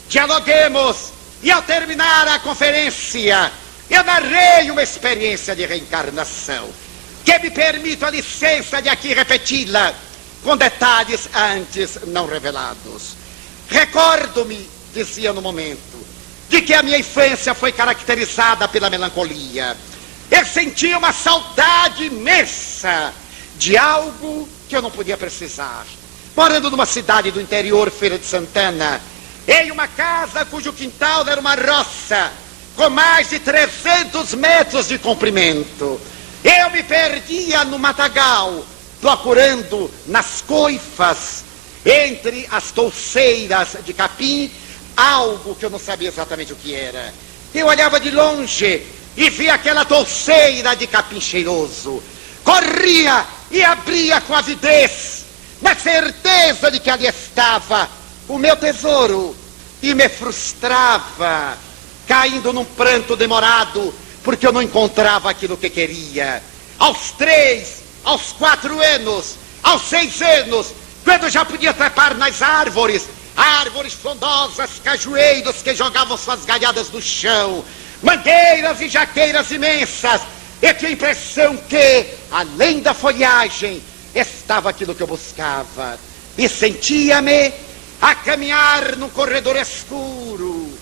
dialoguemos, e ao terminar a conferência, eu narrei uma experiência de reencarnação, que me permito a licença de aqui repeti-la, com detalhes antes não revelados. Recordo-me, dizia no momento, de que a minha infância foi caracterizada pela melancolia. Eu sentia uma saudade imensa de algo que eu não podia precisar. Morando numa cidade do interior, Feira de Santana, em uma casa cujo quintal era uma roça, com mais de 300 metros de comprimento, eu me perdia no matagal, procurando nas coifas, entre as touceiras de capim, algo que eu não sabia exatamente o que era. Eu olhava de longe e via aquela touceira de capim cheiroso. Corria e abria com avidez, na certeza de que ali estava o meu tesouro, e me frustrava, caindo num pranto demorado, porque eu não encontrava aquilo que queria. Aos 3, aos 4 anos, aos 6 anos, quando eu já podia trepar nas árvores frondosas, cajueiros que jogavam suas galhadas no chão, mangueiras e jaqueiras imensas, eu tinha a impressão que, além da folhagem, estava aquilo que eu buscava. E sentia-me a caminhar num corredor escuro,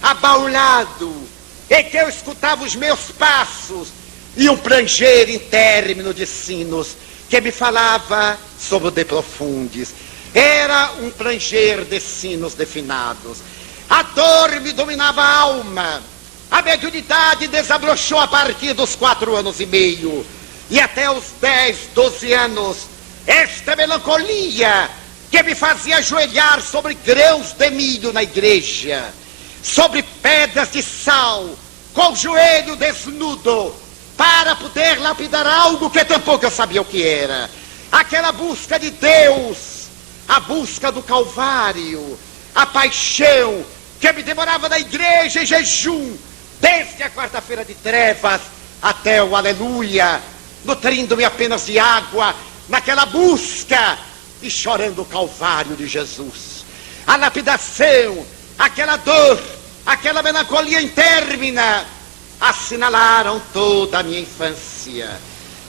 abaulado, em que eu escutava os meus passos e um planger intermino de sinos que me falava sobre o De Profundis. Era um planger de sinos definados. A dor me dominava a alma A mediunidade desabrochou a partir dos 4 anos e meio. E até os 10, 12 anos, esta melancolia que me fazia ajoelhar sobre grãos de milho na igreja, sobre pedras de sal, com o joelho desnudo, para poder lapidar algo que tampouco eu sabia o que era. Aquela busca de Deus, a busca do Calvário, a paixão que me demorava na igreja em jejum, desde a quarta-feira de trevas até o aleluia, nutrindo-me apenas de água, naquela busca e chorando o Calvário de Jesus. A lapidação, aquela dor, aquela melancolia intermina, assinalaram toda a minha infância.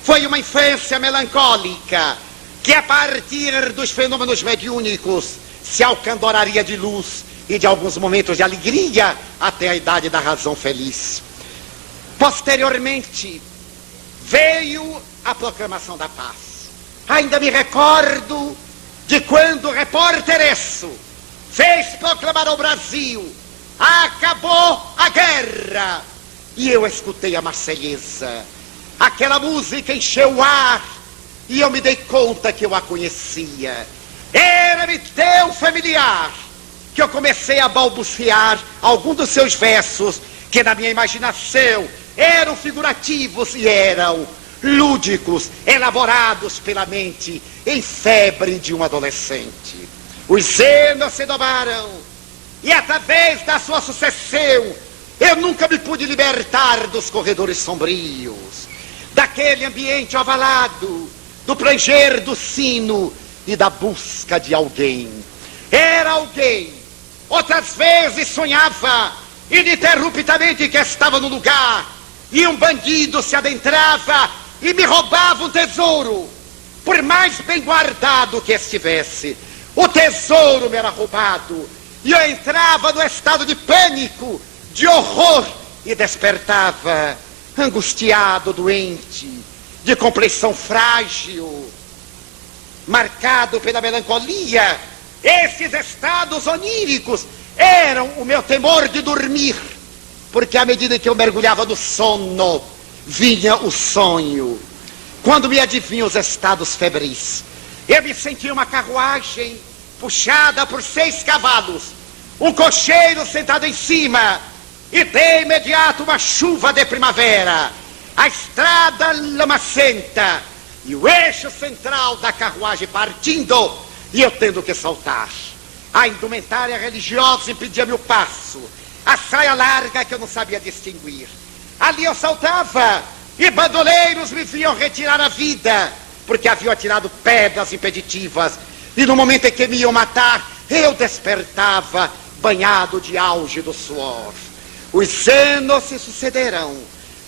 Foi uma infância melancólica, que a partir dos fenômenos mediúnicos se alcandoraria de luz e de alguns momentos de alegria até a idade da razão feliz. Posteriormente, veio a proclamação da paz. Ainda me recordo de quando o repórter Esso fez proclamar ao Brasil: acabou a guerra. E eu escutei a Marselhesa. Aquela música encheu o ar e eu me dei conta que eu a conhecia. Era-me tão familiar que eu comecei a balbuciar alguns dos seus versos que na minha imaginação eram figurativos e eram lúdicos, elaborados pela mente em febre de um adolescente. Os zenos se dobraram e através da sua sucessão eu nunca me pude libertar dos corredores sombrios, daquele ambiente ovalado, do planger do sino e da busca de alguém. Era alguém. Outras vezes sonhava ininterruptamente que estava no lugar e um bandido se adentrava e me roubava um tesouro. Por mais bem guardado que estivesse, o tesouro me era roubado e eu entrava no estado de pânico, de horror, e despertava angustiado, doente, de complexão frágil, marcado pela melancolia. Esses estados oníricos eram o meu temor de dormir, porque à medida que eu mergulhava no sono, vinha o sonho. Quando me adivinham os estados febris, eu me sentia uma carruagem puxada por 6 cavalos, um cocheiro sentado em cima, e de imediato uma chuva de primavera, a estrada lamacenta e o eixo central da carruagem partindo e eu tendo que saltar. A indumentária religiosa impedia-me o passo, a saia larga que eu não sabia distinguir. Ali eu saltava e bandoleiros me vinham retirar a vida, porque haviam atirado pedras impeditivas, e no momento em que me iam matar, eu despertava banhado de auge do suor. Os anos se sucederão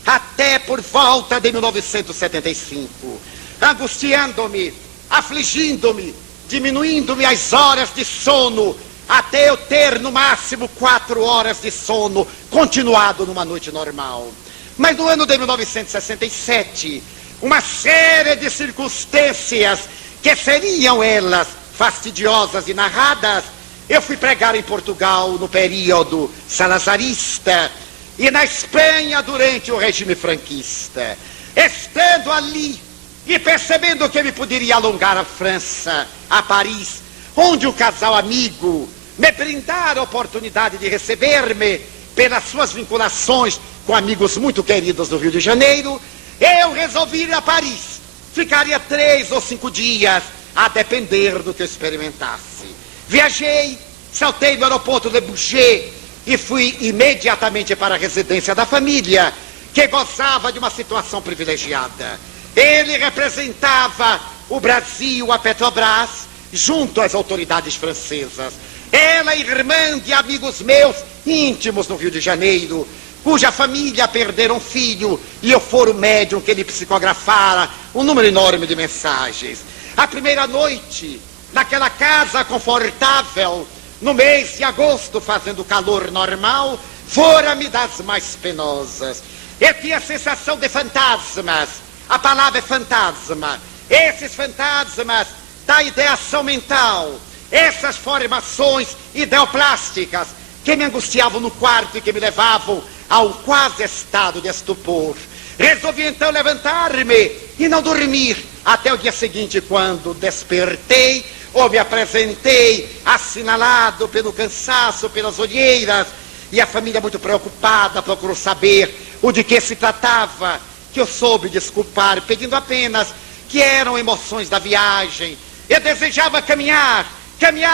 até por volta de 1975, angustiando-me, afligindo-me, diminuindo-me as horas de sono, até eu ter no máximo 4 horas de sono continuado numa noite normal. Mas no ano de 1967, uma série de circunstâncias que seriam elas fastidiosas e narradas, eu fui pregar em Portugal no período salazarista e na Espanha durante o regime franquista. Estando ali e percebendo que me poderia alongar a França, a Paris, onde um casal amigo me brindara a oportunidade de receber-me pelas suas vinculações com amigos muito queridos do Rio de Janeiro, eu resolvi ir a Paris. Ficaria 3 ou 5 dias, a depender do que eu experimentasse. Viajei, saltei no aeroporto de Boucher e fui imediatamente para a residência da família, que gozava de uma situação privilegiada. Ele representava o Brasil, a Petrobras, junto às autoridades francesas. Ela, irmã de amigos meus íntimos no Rio de Janeiro, cuja família perderam um filho, e eu fora o médium que lhe psicografara um número enorme de mensagens. A primeira noite, naquela casa confortável, no mês de agosto, fazendo calor normal, fora-me das mais penosas. Eu tinha a sensação de fantasmas. A palavra é fantasma. Esses fantasmas da ideação mental, essas formações ideoplásticas que me angustiavam no quarto e que me levavam a um quase estado de estupor. Resolvi então levantar-me e não dormir até o dia seguinte, quando despertei ou me apresentei, assinalado pelo cansaço, pelas olheiras, e a família, muito preocupada, procurou saber o de que se tratava, que eu soube desculpar, pedindo apenas que eram emoções da viagem. Eu desejava caminhar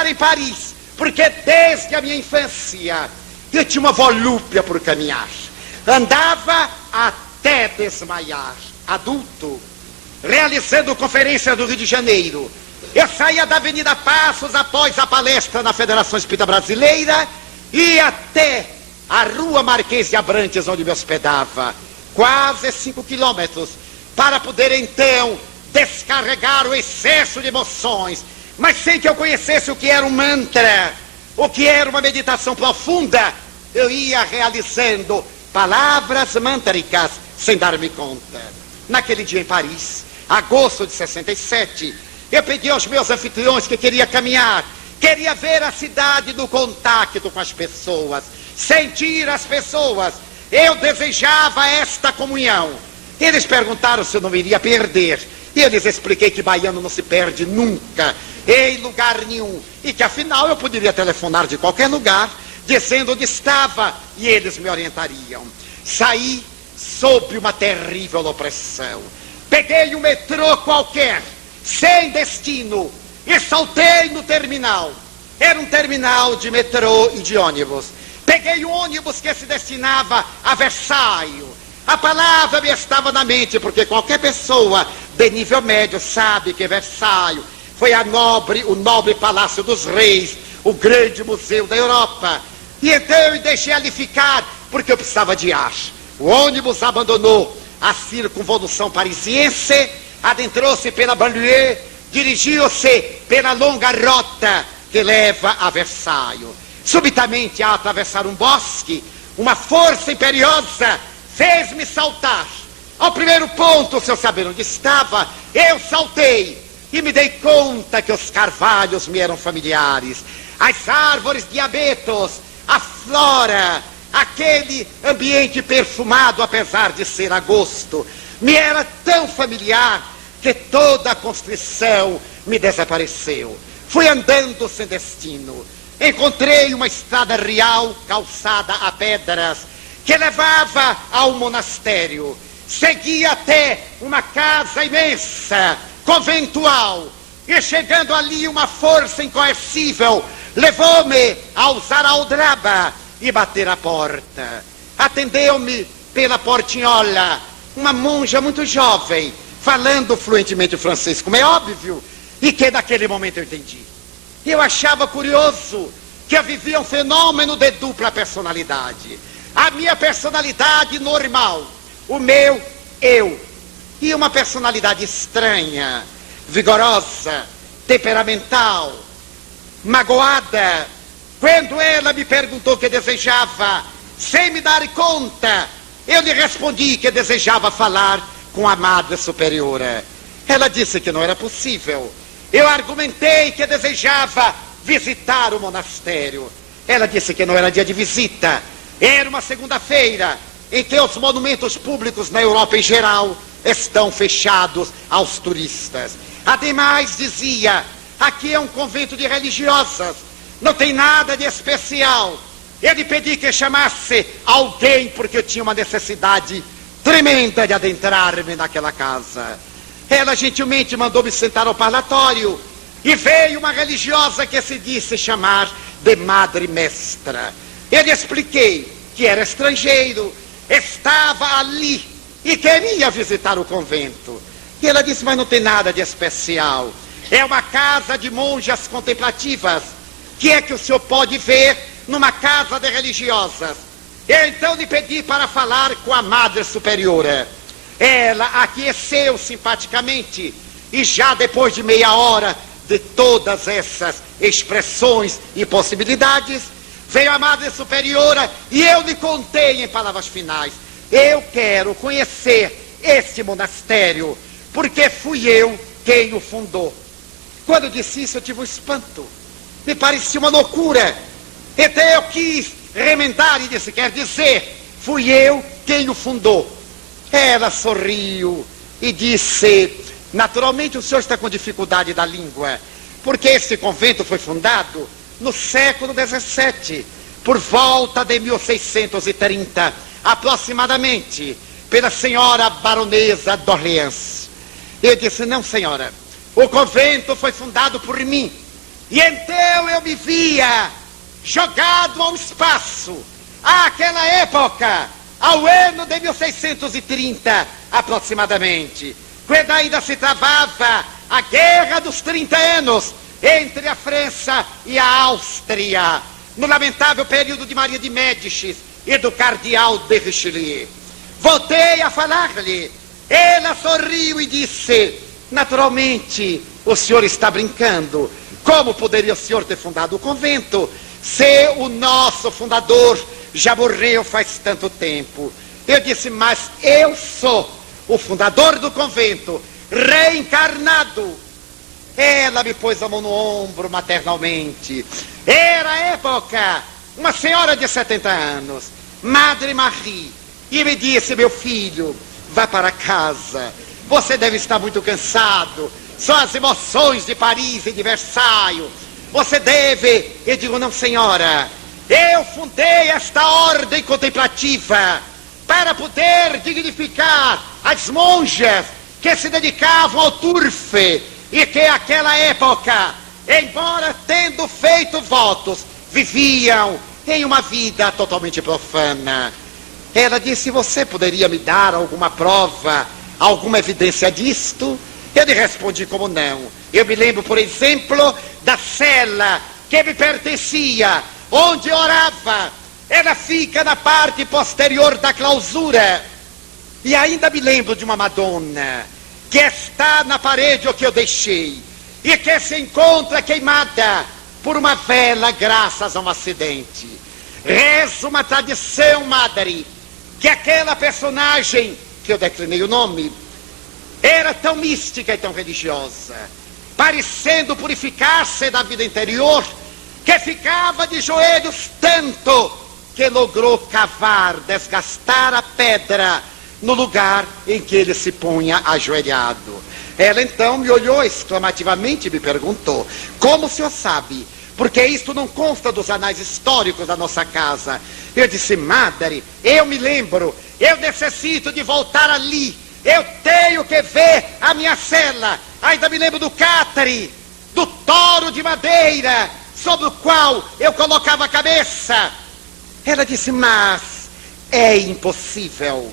em Paris, porque desde a minha infância eu tinha uma volúpia por caminhar. Andava até desmaiar. Adulto, realizando conferências no Rio de Janeiro, eu saía da Avenida Passos após a palestra na Federação Espírita Brasileira e até a Rua Marquês de Abrantes, onde me hospedava, quase 5 quilômetros, para poder então descarregar o excesso de emoções, mas sem que eu conhecesse o que era um mantra, o que era uma meditação profunda. Eu ia realizando palavras mântricas sem dar-me conta. Naquele dia em Paris, agosto de 67, eu pedi aos meus anfitriões que queria caminhar, queria ver a cidade no contato com as pessoas, sentir as pessoas. Eu desejava esta comunhão. Eles perguntaram se eu não iria perder. E eu lhes expliquei que baiano não se perde nunca, em lugar nenhum, e que afinal eu poderia telefonar de qualquer lugar, dizendo onde estava, e eles me orientariam. Saí sob uma terrível opressão. Peguei um metrô qualquer, sem destino, e saltei no terminal. Era um terminal de metrô e de ônibus. Peguei um ônibus que se destinava a Versailles. A palavra me estava na mente, porque qualquer pessoa de nível médio sabe que Versailles foi o nobre palácio dos reis, o grande museu da Europa. E então eu deixei ali ficar, porque eu precisava de ar. O ônibus abandonou a circunvolução parisiense, adentrou-se pela banlieue, dirigiu-se pela longa rota que leva a Versailles. Subitamente, ao atravessar um bosque, uma força imperiosa fez-me saltar. Ao primeiro ponto, sem eu saber onde estava, eu saltei e me dei conta que os carvalhos me eram familiares. As árvores de abetos, a flora, aquele ambiente perfumado, apesar de ser agosto, me era tão familiar que toda a constrição me desapareceu. Fui andando sem destino. Encontrei uma estrada real calçada a pedras que levava ao monastério. Segui até uma casa imensa, conventual, e chegando ali uma força incoercível levou-me a usar a aldraba e bater a porta. Atendeu-me pela portinhola uma monja muito jovem, falando fluentemente francês, como é óbvio, e que naquele momento eu entendi. Eu achava curioso que eu vivia um fenômeno de dupla personalidade. A minha personalidade normal, o meu eu, e uma personalidade estranha, vigorosa, temperamental, magoada. Quando ela me perguntou o que desejava, sem me dar conta, eu lhe respondi que desejava falar com a Madre Superiora. Ela disse que não era possível. Eu argumentei que desejava visitar o monastério. Ela disse que não era dia de visita. Era uma segunda-feira em que os monumentos públicos na Europa em geral estão fechados aos turistas. Ademais, dizia, aqui é um convento de religiosas, não tem nada de especial. Eu lhe pedi que chamasse alguém, porque eu tinha uma necessidade tremenda de adentrar-me naquela casa. Ela gentilmente mandou-me sentar ao parlatório e veio uma religiosa que se disse chamar de Madre Mestra. Eu lhe expliquei que era estrangeiro, estava ali e queria visitar o convento. E ela disse, mas não tem nada de especial. É uma casa de monjas contemplativas. O que é que o senhor pode ver numa casa de religiosas? Eu então lhe pedi para falar com a Madre Superiora. Ela aqueceu simpaticamente e já depois de meia hora de todas essas expressões e possibilidades, veio a Madre Superiora e eu lhe contei em palavras finais: eu quero conhecer este monastério, porque fui eu quem o fundou. Quando eu disse isso, eu tive um espanto. Me parecia uma loucura. Então eu quis remendar e disse, quer dizer, fui eu quem o fundou. Ela sorriu e disse: naturalmente o senhor está com dificuldade da língua, porque esse convento foi fundado no século XVII, por volta de 1630, aproximadamente, pela senhora baronesa d'Orléans. Eu disse: não, senhora, o convento foi fundado por mim. E então eu me via jogado ao espaço, àquela época, ao ano de 1630, aproximadamente, quando ainda se travava a Guerra dos 30 Anos entre a França e a Áustria, no lamentável período de Maria de Médicis e do cardeal de Richelieu. Voltei a falar-lhe. Ela sorriu e disse: naturalmente, o senhor está brincando. Como poderia o senhor ter fundado o convento se o nosso fundador já morreu faz tanto tempo? Eu disse: mas eu sou o fundador do convento, reencarnado. Ela me pôs a mão no ombro maternalmente. Era a época, uma senhora de 70 anos, Madre Marie, e me disse: meu filho, vá para casa, você deve estar muito cansado, são as emoções de Paris e de Versailles, você deve... Eu digo: não, senhora, eu fundei esta ordem contemplativa para poder dignificar as monjas que se dedicavam ao turfe e que naquela época, embora tendo feito votos, viviam em uma vida totalmente profana. Ela disse: você poderia me dar alguma prova, alguma evidência disto? Eu lhe respondi: como não? Eu me lembro, por exemplo, da cela que me pertencia, onde orava. Ela fica na parte posterior da clausura. E ainda me lembro de uma Madonna que está na parede que eu deixei e que se encontra queimada por uma vela graças a um acidente. Reza uma tradição, madre, que aquela personagem, que eu declinei o nome, era tão mística e tão religiosa, parecendo purificar-se da vida interior, que ficava de joelhos tanto que logrou cavar, desgastar a pedra no lugar em que ele se punha ajoelhado. Ela então me olhou exclamativamente e me perguntou: como o senhor sabe? Porque isto não consta dos anais históricos da nossa casa. Eu disse: madre, eu me lembro, eu necessito de voltar ali, eu tenho que ver a minha cela. Ainda me lembro do cátare, do touro de madeira, sobre o qual eu colocava a cabeça. Ela disse: mas é impossível.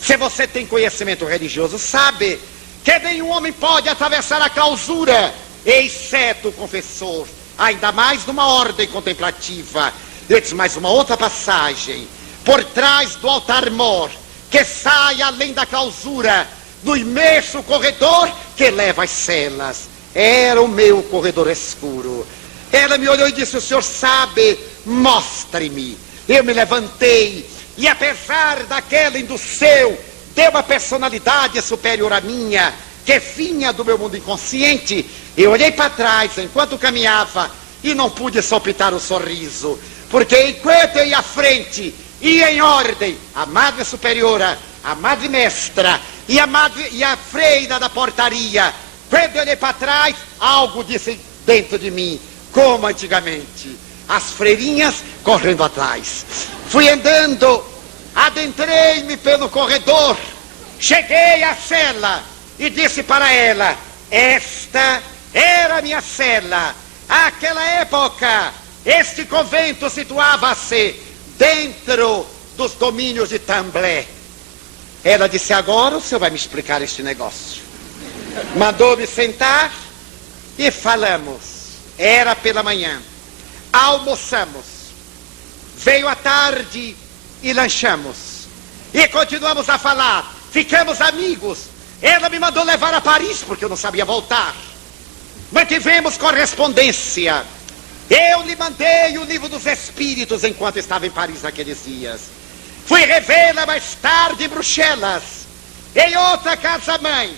Se você tem conhecimento religioso, sabe que nenhum homem pode atravessar a clausura, exceto o confessor, ainda mais numa ordem contemplativa. Eu disse: mais uma outra passagem, por trás do altar-mor, que sai além da clausura, no imenso corredor que leva às celas. Era o meu corredor escuro. Ela me olhou e disse: o senhor sabe? Mostre-me. Eu me levantei, e apesar daquela induceu, deu uma personalidade superior à minha, que vinha do meu mundo inconsciente. Eu olhei para trás enquanto caminhava e não pude soltar o sorriso, porque enquanto eu ia à frente, ia em ordem a Madre Superiora, a Madre Mestra e a freira da portaria. Quando eu olhei para trás, algo disse dentro de mim, como antigamente, as freirinhas correndo atrás. Fui andando, adentrei-me pelo corredor, cheguei à cela e disse para ela: esta era a minha cela. Àquela época, este convento situava-se dentro dos domínios de Tamblé. Ela disse: agora o senhor vai me explicar este negócio. Mandou-me sentar e falamos. Era pela manhã. Almoçamos. Veio a tarde e lanchamos. E continuamos a falar. Ficamos amigos. Ela me mandou levar a Paris, porque eu não sabia voltar. Mantivemos correspondência. Eu lhe mandei o livro dos Espíritos enquanto estava em Paris naqueles dias. Fui revê-la mais tarde em Bruxelas, em outra casa-mãe,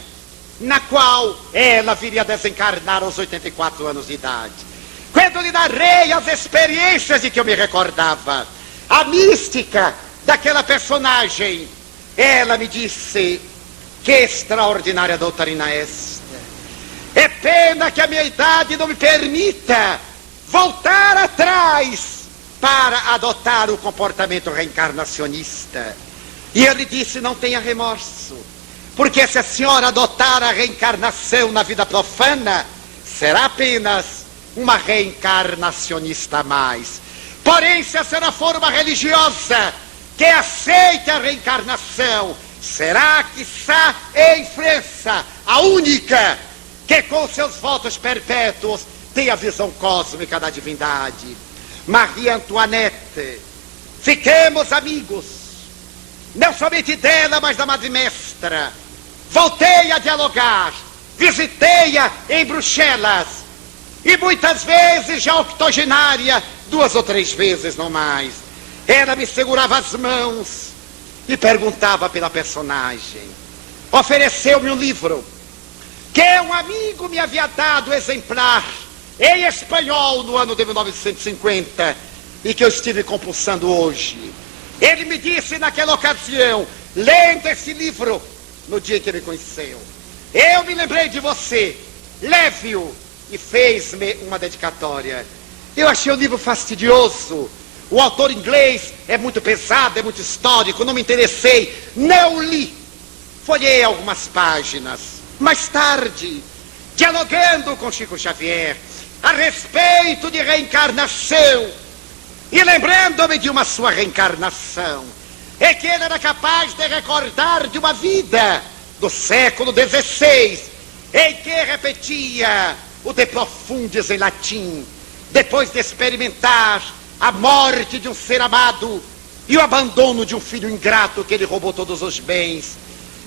na qual ela viria a desencarnar aos 84 anos de idade. Quando lhe narrei as experiências de que eu me recordava, a mística daquela personagem. Ela me disse: que extraordinária doutrina esta. É pena que a minha idade não me permita voltar atrás para adotar o comportamento reencarnacionista. E ele disse: não tenha remorso, porque se a senhora adotar a reencarnação na vida profana, será apenas uma reencarnacionista a mais. Porém, se a senhora for uma religiosa que aceita a reencarnação, será, quiçá, em França, a única que com seus votos perpétuos tem a visão cósmica da divindade. Marie Antoinette, fiquemos amigos, não somente dela, mas da Madre Mestra. Voltei a dialogar, visitei-a em Bruxelas, e muitas vezes, já octogenária, 2 ou 3 vezes, não mais, ela me segurava as mãos e perguntava pela personagem. Ofereceu-me um livro que um amigo me havia dado exemplar em espanhol no ano de 1950 e que eu estive compulsando hoje. Ele me disse naquela ocasião, lendo esse livro, no dia em que me conheceu: eu me lembrei de você, leve-o, e fez-me uma dedicatória. Eu achei o livro fastidioso, o autor inglês é muito pesado, é muito histórico, não me interessei, não li. Folhei algumas páginas. Mais tarde, dialogando com Chico Xavier a respeito de reencarnação, e lembrando-me de uma sua reencarnação, é que ele era capaz de recordar de uma vida do século XVI, em que repetia o De Profundis em latim, depois de experimentar a morte de um ser amado e o abandono de um filho ingrato que ele roubou todos os bens.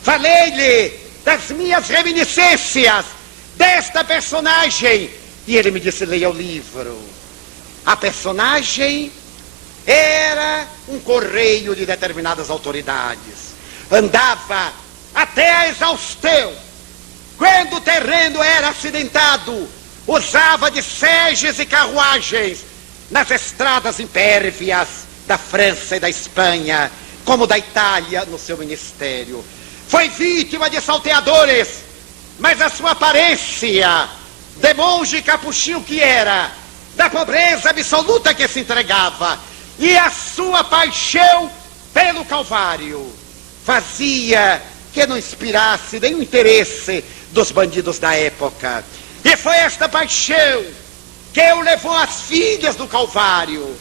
Falei-lhe das minhas reminiscências desta personagem, e ele me disse: leia o livro. A personagem era um correio de determinadas autoridades, andava até a exaustão. Quando o terreno era acidentado, usava de seges e carruagens nas estradas impérvias da França e da Espanha, como da Itália, no seu ministério. Foi vítima de salteadores, mas a sua aparência de monge capuchinho que era, da pobreza absoluta que se entregava, e a sua paixão pelo Calvário, fazia que não inspirasse nenhum interesse dos bandidos da época. E foi esta paixão que o levou às filhas do Calvário,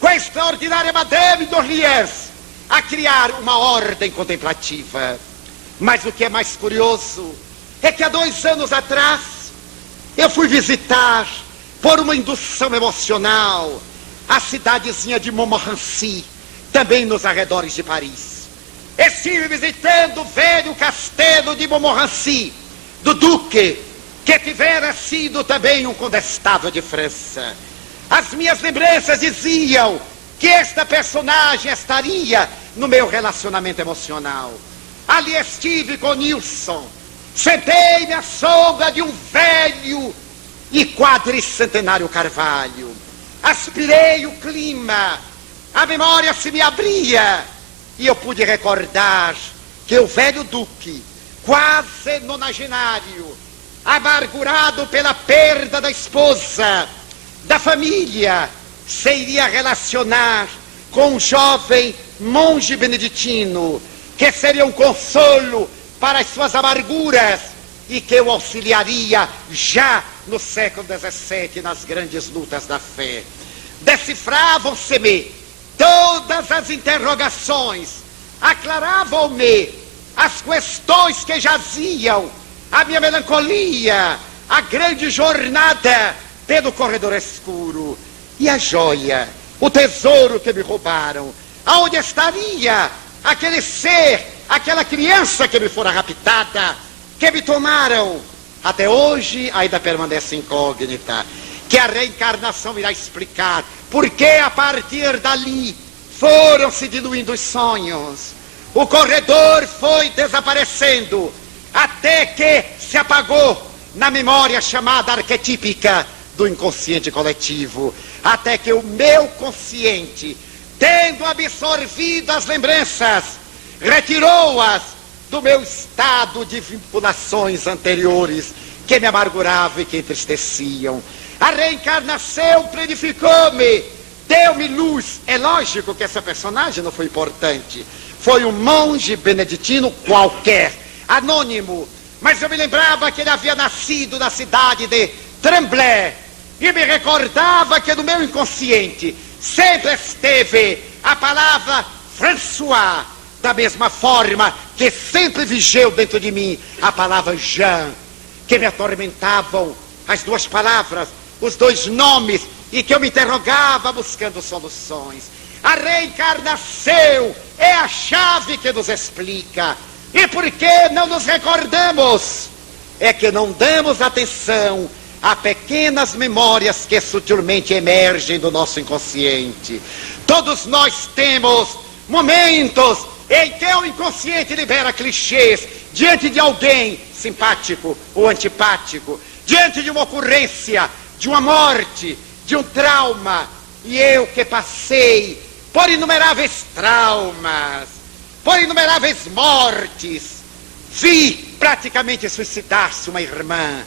com a extraordinária Madame d'Orléans, a criar uma ordem contemplativa. Mas o que é mais curioso é que há 2 anos atrás eu fui visitar, por uma indução emocional, a cidadezinha de Montmorency, também nos arredores de Paris. Estive visitando o velho castelo de Montmorency, do duque, que tivera sido também um condestável de França. As minhas lembranças diziam que esta personagem estaria no meu relacionamento emocional. Ali estive com Nilson, sentei-me à sombra de um velho e quadricentenário carvalho, aspirei o clima, a memória se me abria, e eu pude recordar que o velho duque, quase nonagenário, amargurado pela perda da esposa, da família, se iria relacionar com um jovem monge beneditino, que seria um consolo para as suas amarguras e que o auxiliaria já no século XVII nas grandes lutas da fé. Decifravam-se-me todas as interrogações, aclaravam-me as questões que jaziam, a minha melancolia, a grande jornada pelo corredor escuro. E a joia, o tesouro que me roubaram, aonde estaria aquele ser, aquela criança que me fora raptada, que me tomaram? Até hoje ainda permanece incógnita, que a reencarnação irá explicar porque a partir dali foram se diluindo os sonhos. O corredor foi desaparecendo, até que se apagou na memória chamada arquetípica do inconsciente coletivo, até que o meu consciente tendo absorvido as lembranças, retirou-as do meu estado de vinculações anteriores que me amarguravam e que entristeciam. A reencarnação planificou-me, deu-me luz. É lógico que essa personagem não foi importante. Foi um monge beneditino qualquer, anônimo. Mas eu me lembrava que ele havia nascido na cidade de Tremblay. E me recordava que no meu inconsciente sempre esteve a palavra François, da mesma forma que sempre vigeu dentro de mim a palavra Jean, que me atormentavam as duas palavras, os dois nomes, e que eu me interrogava buscando soluções. A reencarnação é a chave que nos explica. E por que não nos recordamos? É que não damos atenção a pequenas memórias que sutilmente emergem do nosso inconsciente. Todos nós temos momentos em que o inconsciente libera clichês diante de alguém simpático ou antipático, diante de uma ocorrência, de uma morte, de um trauma. E eu que passei por inumeráveis traumas, por inumeráveis mortes, vi praticamente suicidar-se uma irmã,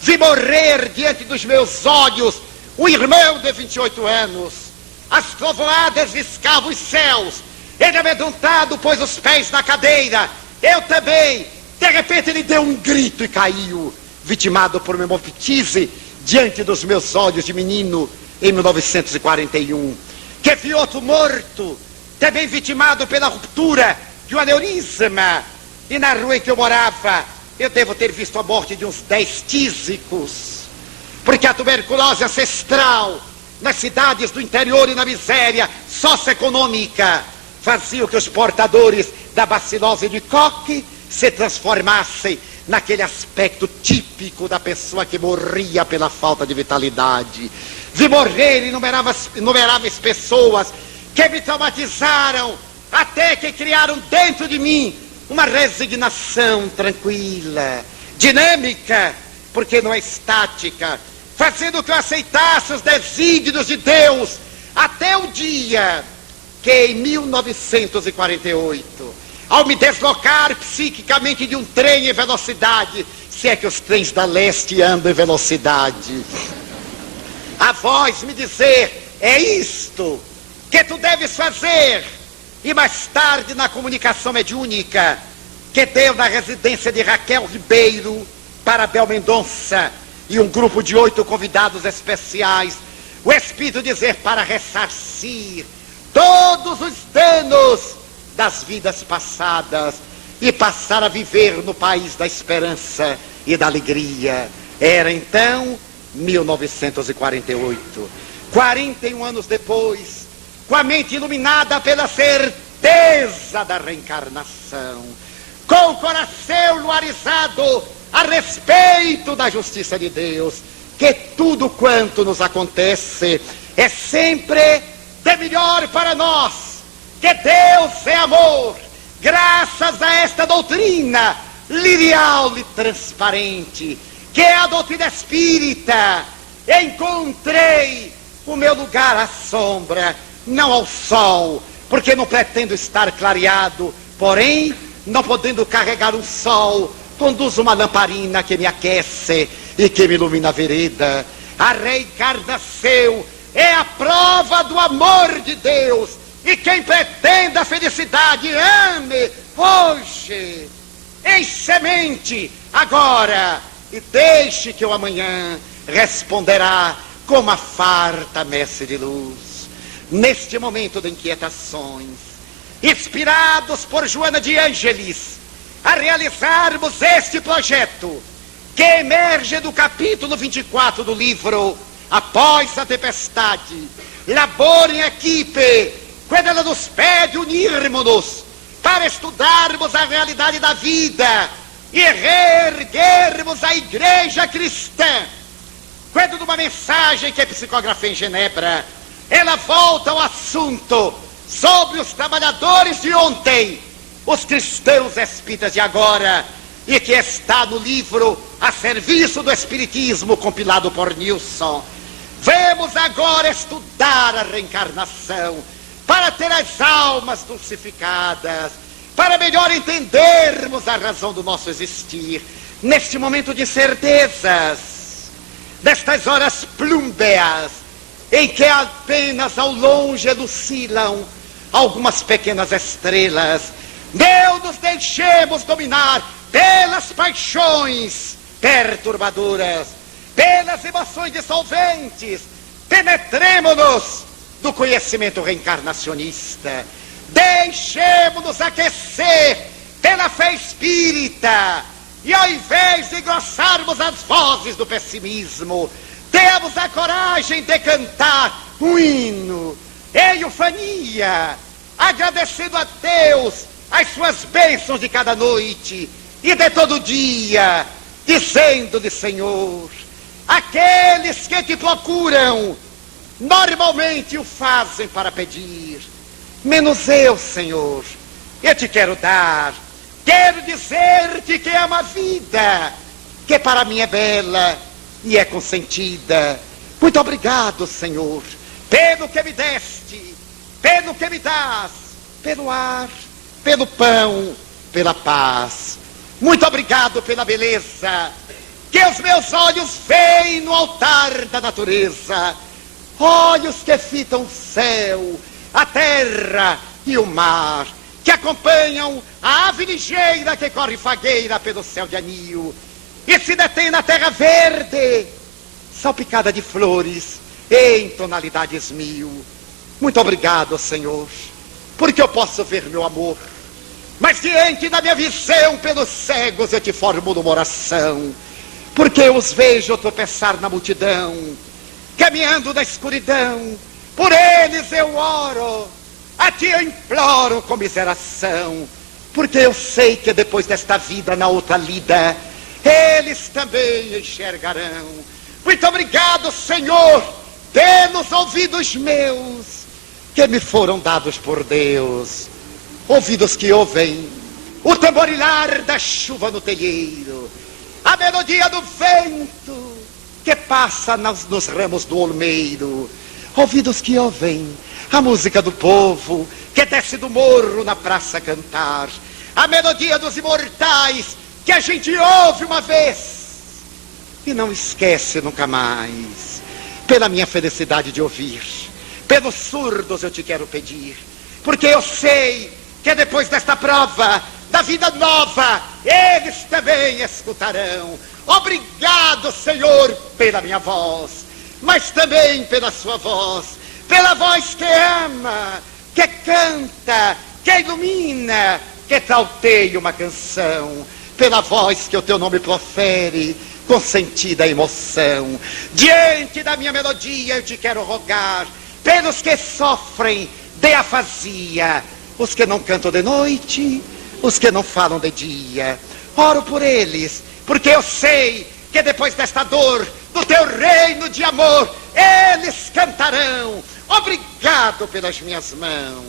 vi morrer diante dos meus olhos um irmão de 28 anos. As trovoadas riscavam os céus. Ele amedrontado pôs os pés na cadeira. Eu também. De repente ele deu um grito e caiu, vitimado por uma hemoptise diante dos meus olhos de menino em 1941. Que vi outro morto, também vitimado pela ruptura de um aneurisma. E na rua em que eu morava, eu devo ter visto a morte de uns 10 tísicos, porque a tuberculose ancestral nas cidades do interior e na miséria socioeconômica fazia com que os portadores da bacilose de Koch se transformassem naquele aspecto típico da pessoa que morria pela falta de vitalidade. Vi morrer inumeráveis pessoas que me traumatizaram, até que criaram dentro de mim uma resignação tranquila, dinâmica, porque não é estática, fazendo que eu aceitasse os desígnios de Deus, até o dia que em 1948, ao me deslocar psiquicamente de um trem em velocidade, se é que os trens da leste andam em velocidade, a voz me dizer: é isto que tu deves fazer. E mais tarde, na comunicação mediúnica que deu na residência de Raquel Ribeiro para Bel Mendonça e um grupo de 8 convidados especiais, o Espírito dizer para ressarcir todos os danos das vidas passadas e passar a viver no país da esperança e da alegria. Era então 1948, 41 anos depois, com a mente iluminada pela certeza da reencarnação, com o coração luarizado a respeito da justiça de Deus, que tudo quanto nos acontece é sempre de melhor para nós, que Deus é amor. Graças a esta doutrina lineal e transparente, que é a doutrina espírita, encontrei o meu lugar à sombra, não ao sol, porque não pretendo estar clareado, porém, não podendo carregar um sol, conduzo uma lamparina que me aquece e que me ilumina a vereda. A reencarnação é a prova do amor de Deus, e quem pretenda a felicidade, ame hoje, em semente, agora, e deixe que o amanhã responderá com uma farta messe de luz. Neste momento de inquietações, inspirados por Joana de Ângeles, a realizarmos este projeto, que emerge do capítulo 24 do livro Após a Tempestade, labor em equipe, quando ela nos pede unirmos-nos para estudarmos a realidade da vida e reerguermos a igreja cristã. Quando numa mensagem que psicografei em Genebra, ela volta ao assunto sobre os trabalhadores de ontem, os cristãos espíritas de agora, e que está no livro A Serviço do Espiritismo, compilado por Nilson. Vamos agora estudar a reencarnação, para ter as almas dulcificadas, para melhor entendermos a razão do nosso existir, neste momento de certezas, destas horas plúmbeas, em que apenas ao longe elucilam algumas pequenas estrelas. Não nos deixemos dominar pelas paixões perturbadoras, pelas emoções dissolventes. Penetremo-nos do conhecimento reencarnacionista. Deixemo-nos aquecer pela fé espírita. E ao invés de engrossarmos as vozes do pessimismo, temos a coragem de cantar um hino em ufania, agradecendo a Deus as suas bênçãos de cada noite e de todo dia, dizendo-lhe: Senhor, aqueles que te procuram normalmente o fazem para pedir, menos eu, Senhor, eu te quero dar. Quero dizer-te que amo a vida, que para mim é bela e é consentida. Muito obrigado, Senhor, pelo que me deste, pelo que me dás, pelo ar, pelo pão, pela paz. Muito obrigado pela beleza que os meus olhos veem no altar da natureza. Olhos que fitam o céu, a terra e o mar, que acompanham a ave ligeira que corre fagueira pelo céu de anil e se detém na terra verde, salpicada de flores em tonalidades mil. Muito obrigado, Senhor, porque eu posso ver meu amor. Mas diante da minha visão pelos cegos eu te formulo uma oração, porque eu os vejo tropeçar na multidão, caminhando na escuridão. Por eles eu oro, a ti eu imploro comiseração, porque eu sei que depois desta vida, na outra lida, eles também enxergarão. Muito obrigado, Senhor, pelos ouvidos meus, que me foram dados por Deus, ouvidos que ouvem o tamborilar da chuva no telheiro, a melodia do vento que passa nos ramos do olmeiro, ouvidos que ouvem a música do povo que desce do morro na praça cantar, a melodia dos imortais que a gente ouve uma vez e não esquece nunca mais. Pela minha felicidade de ouvir, pelos surdos eu te quero pedir, porque eu sei que depois desta prova da vida nova, eles também escutarão. Obrigado, Senhor, pela minha voz, mas também pela sua voz, pela voz que ama, que canta, que ilumina, que trauteia uma canção, pela voz que o teu nome profere com sentida emoção. Diante da minha melodia eu te quero rogar pelos que sofrem de afasia, os que não cantam de noite, os que não falam de dia. Oro por eles, porque eu sei que depois desta dor, do teu reino de amor, eles cantarão. Obrigado pelas minhas mãos,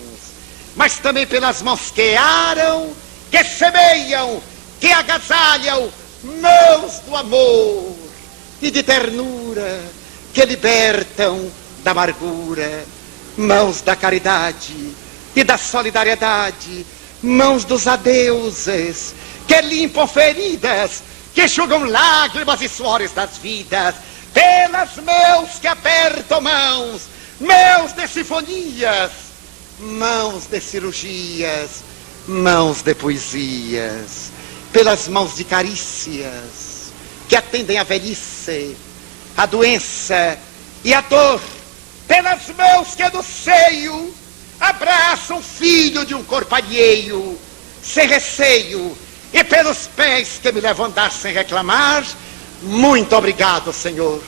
mas também pelas mãos que aram, que semeiam, que agasalham, mãos do amor e de ternura, que libertam da amargura, mãos da caridade e da solidariedade, mãos dos adeuses, que limpam feridas, que enxugam lágrimas e suores das vidas, pelas mãos que apertam mãos, mãos de sinfonias, mãos de cirurgias, mãos de poesias, pelas mãos de carícias, que atendem a velhice, a doença e a dor, pelas mãos que do seio abraçam o filho de um corpo alheio, sem receio, e pelos pés que me levam a andar sem reclamar. Muito obrigado, Senhor,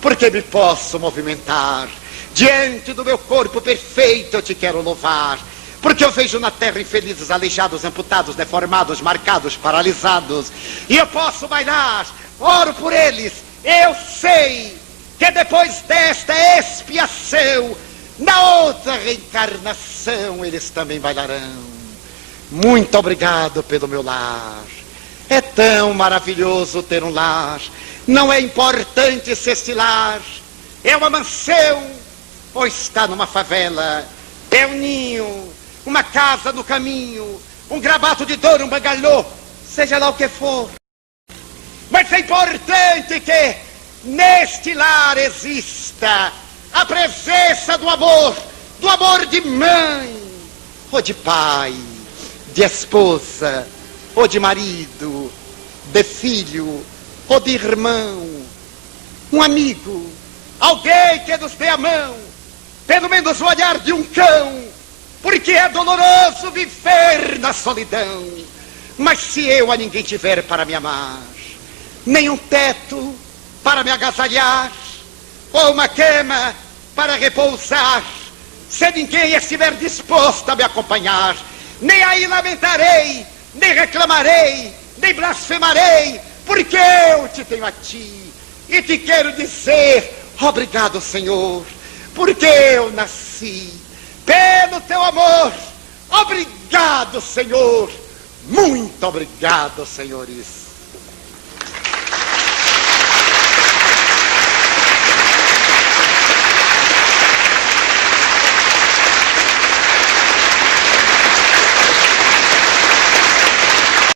porque me posso movimentar. Diante do meu corpo perfeito eu te quero louvar, porque eu vejo na terra infelizes, aleijados, amputados, deformados, marcados, paralisados, e eu posso bailar. Oro por eles. Eu sei que depois desta expiação, na outra reencarnação, eles também bailarão. Muito obrigado pelo meu lar. É tão maravilhoso ter um lar. Não é importante se este lar é uma mansão ou está numa favela. É um ninho, uma casa no caminho, um gravato de dor, um bangalô, seja lá o que for. Mas é importante que neste lar exista a presença do amor de mãe, ou de pai, de esposa, ou de marido, de filho, ou de irmão, um amigo, alguém que nos dê a mão, pelo menos o olhar de um cão, porque é doloroso viver na solidão. Mas se eu a ninguém tiver para me amar, nem um teto para me agasalhar, ou uma cama para repousar, se ninguém estiver disposto a me acompanhar, nem aí lamentarei, nem reclamarei, nem blasfemarei, porque eu te tenho a ti, e te quero dizer, obrigado, Senhor, porque eu nasci pelo teu amor. Obrigado, Senhor, muito obrigado, senhores.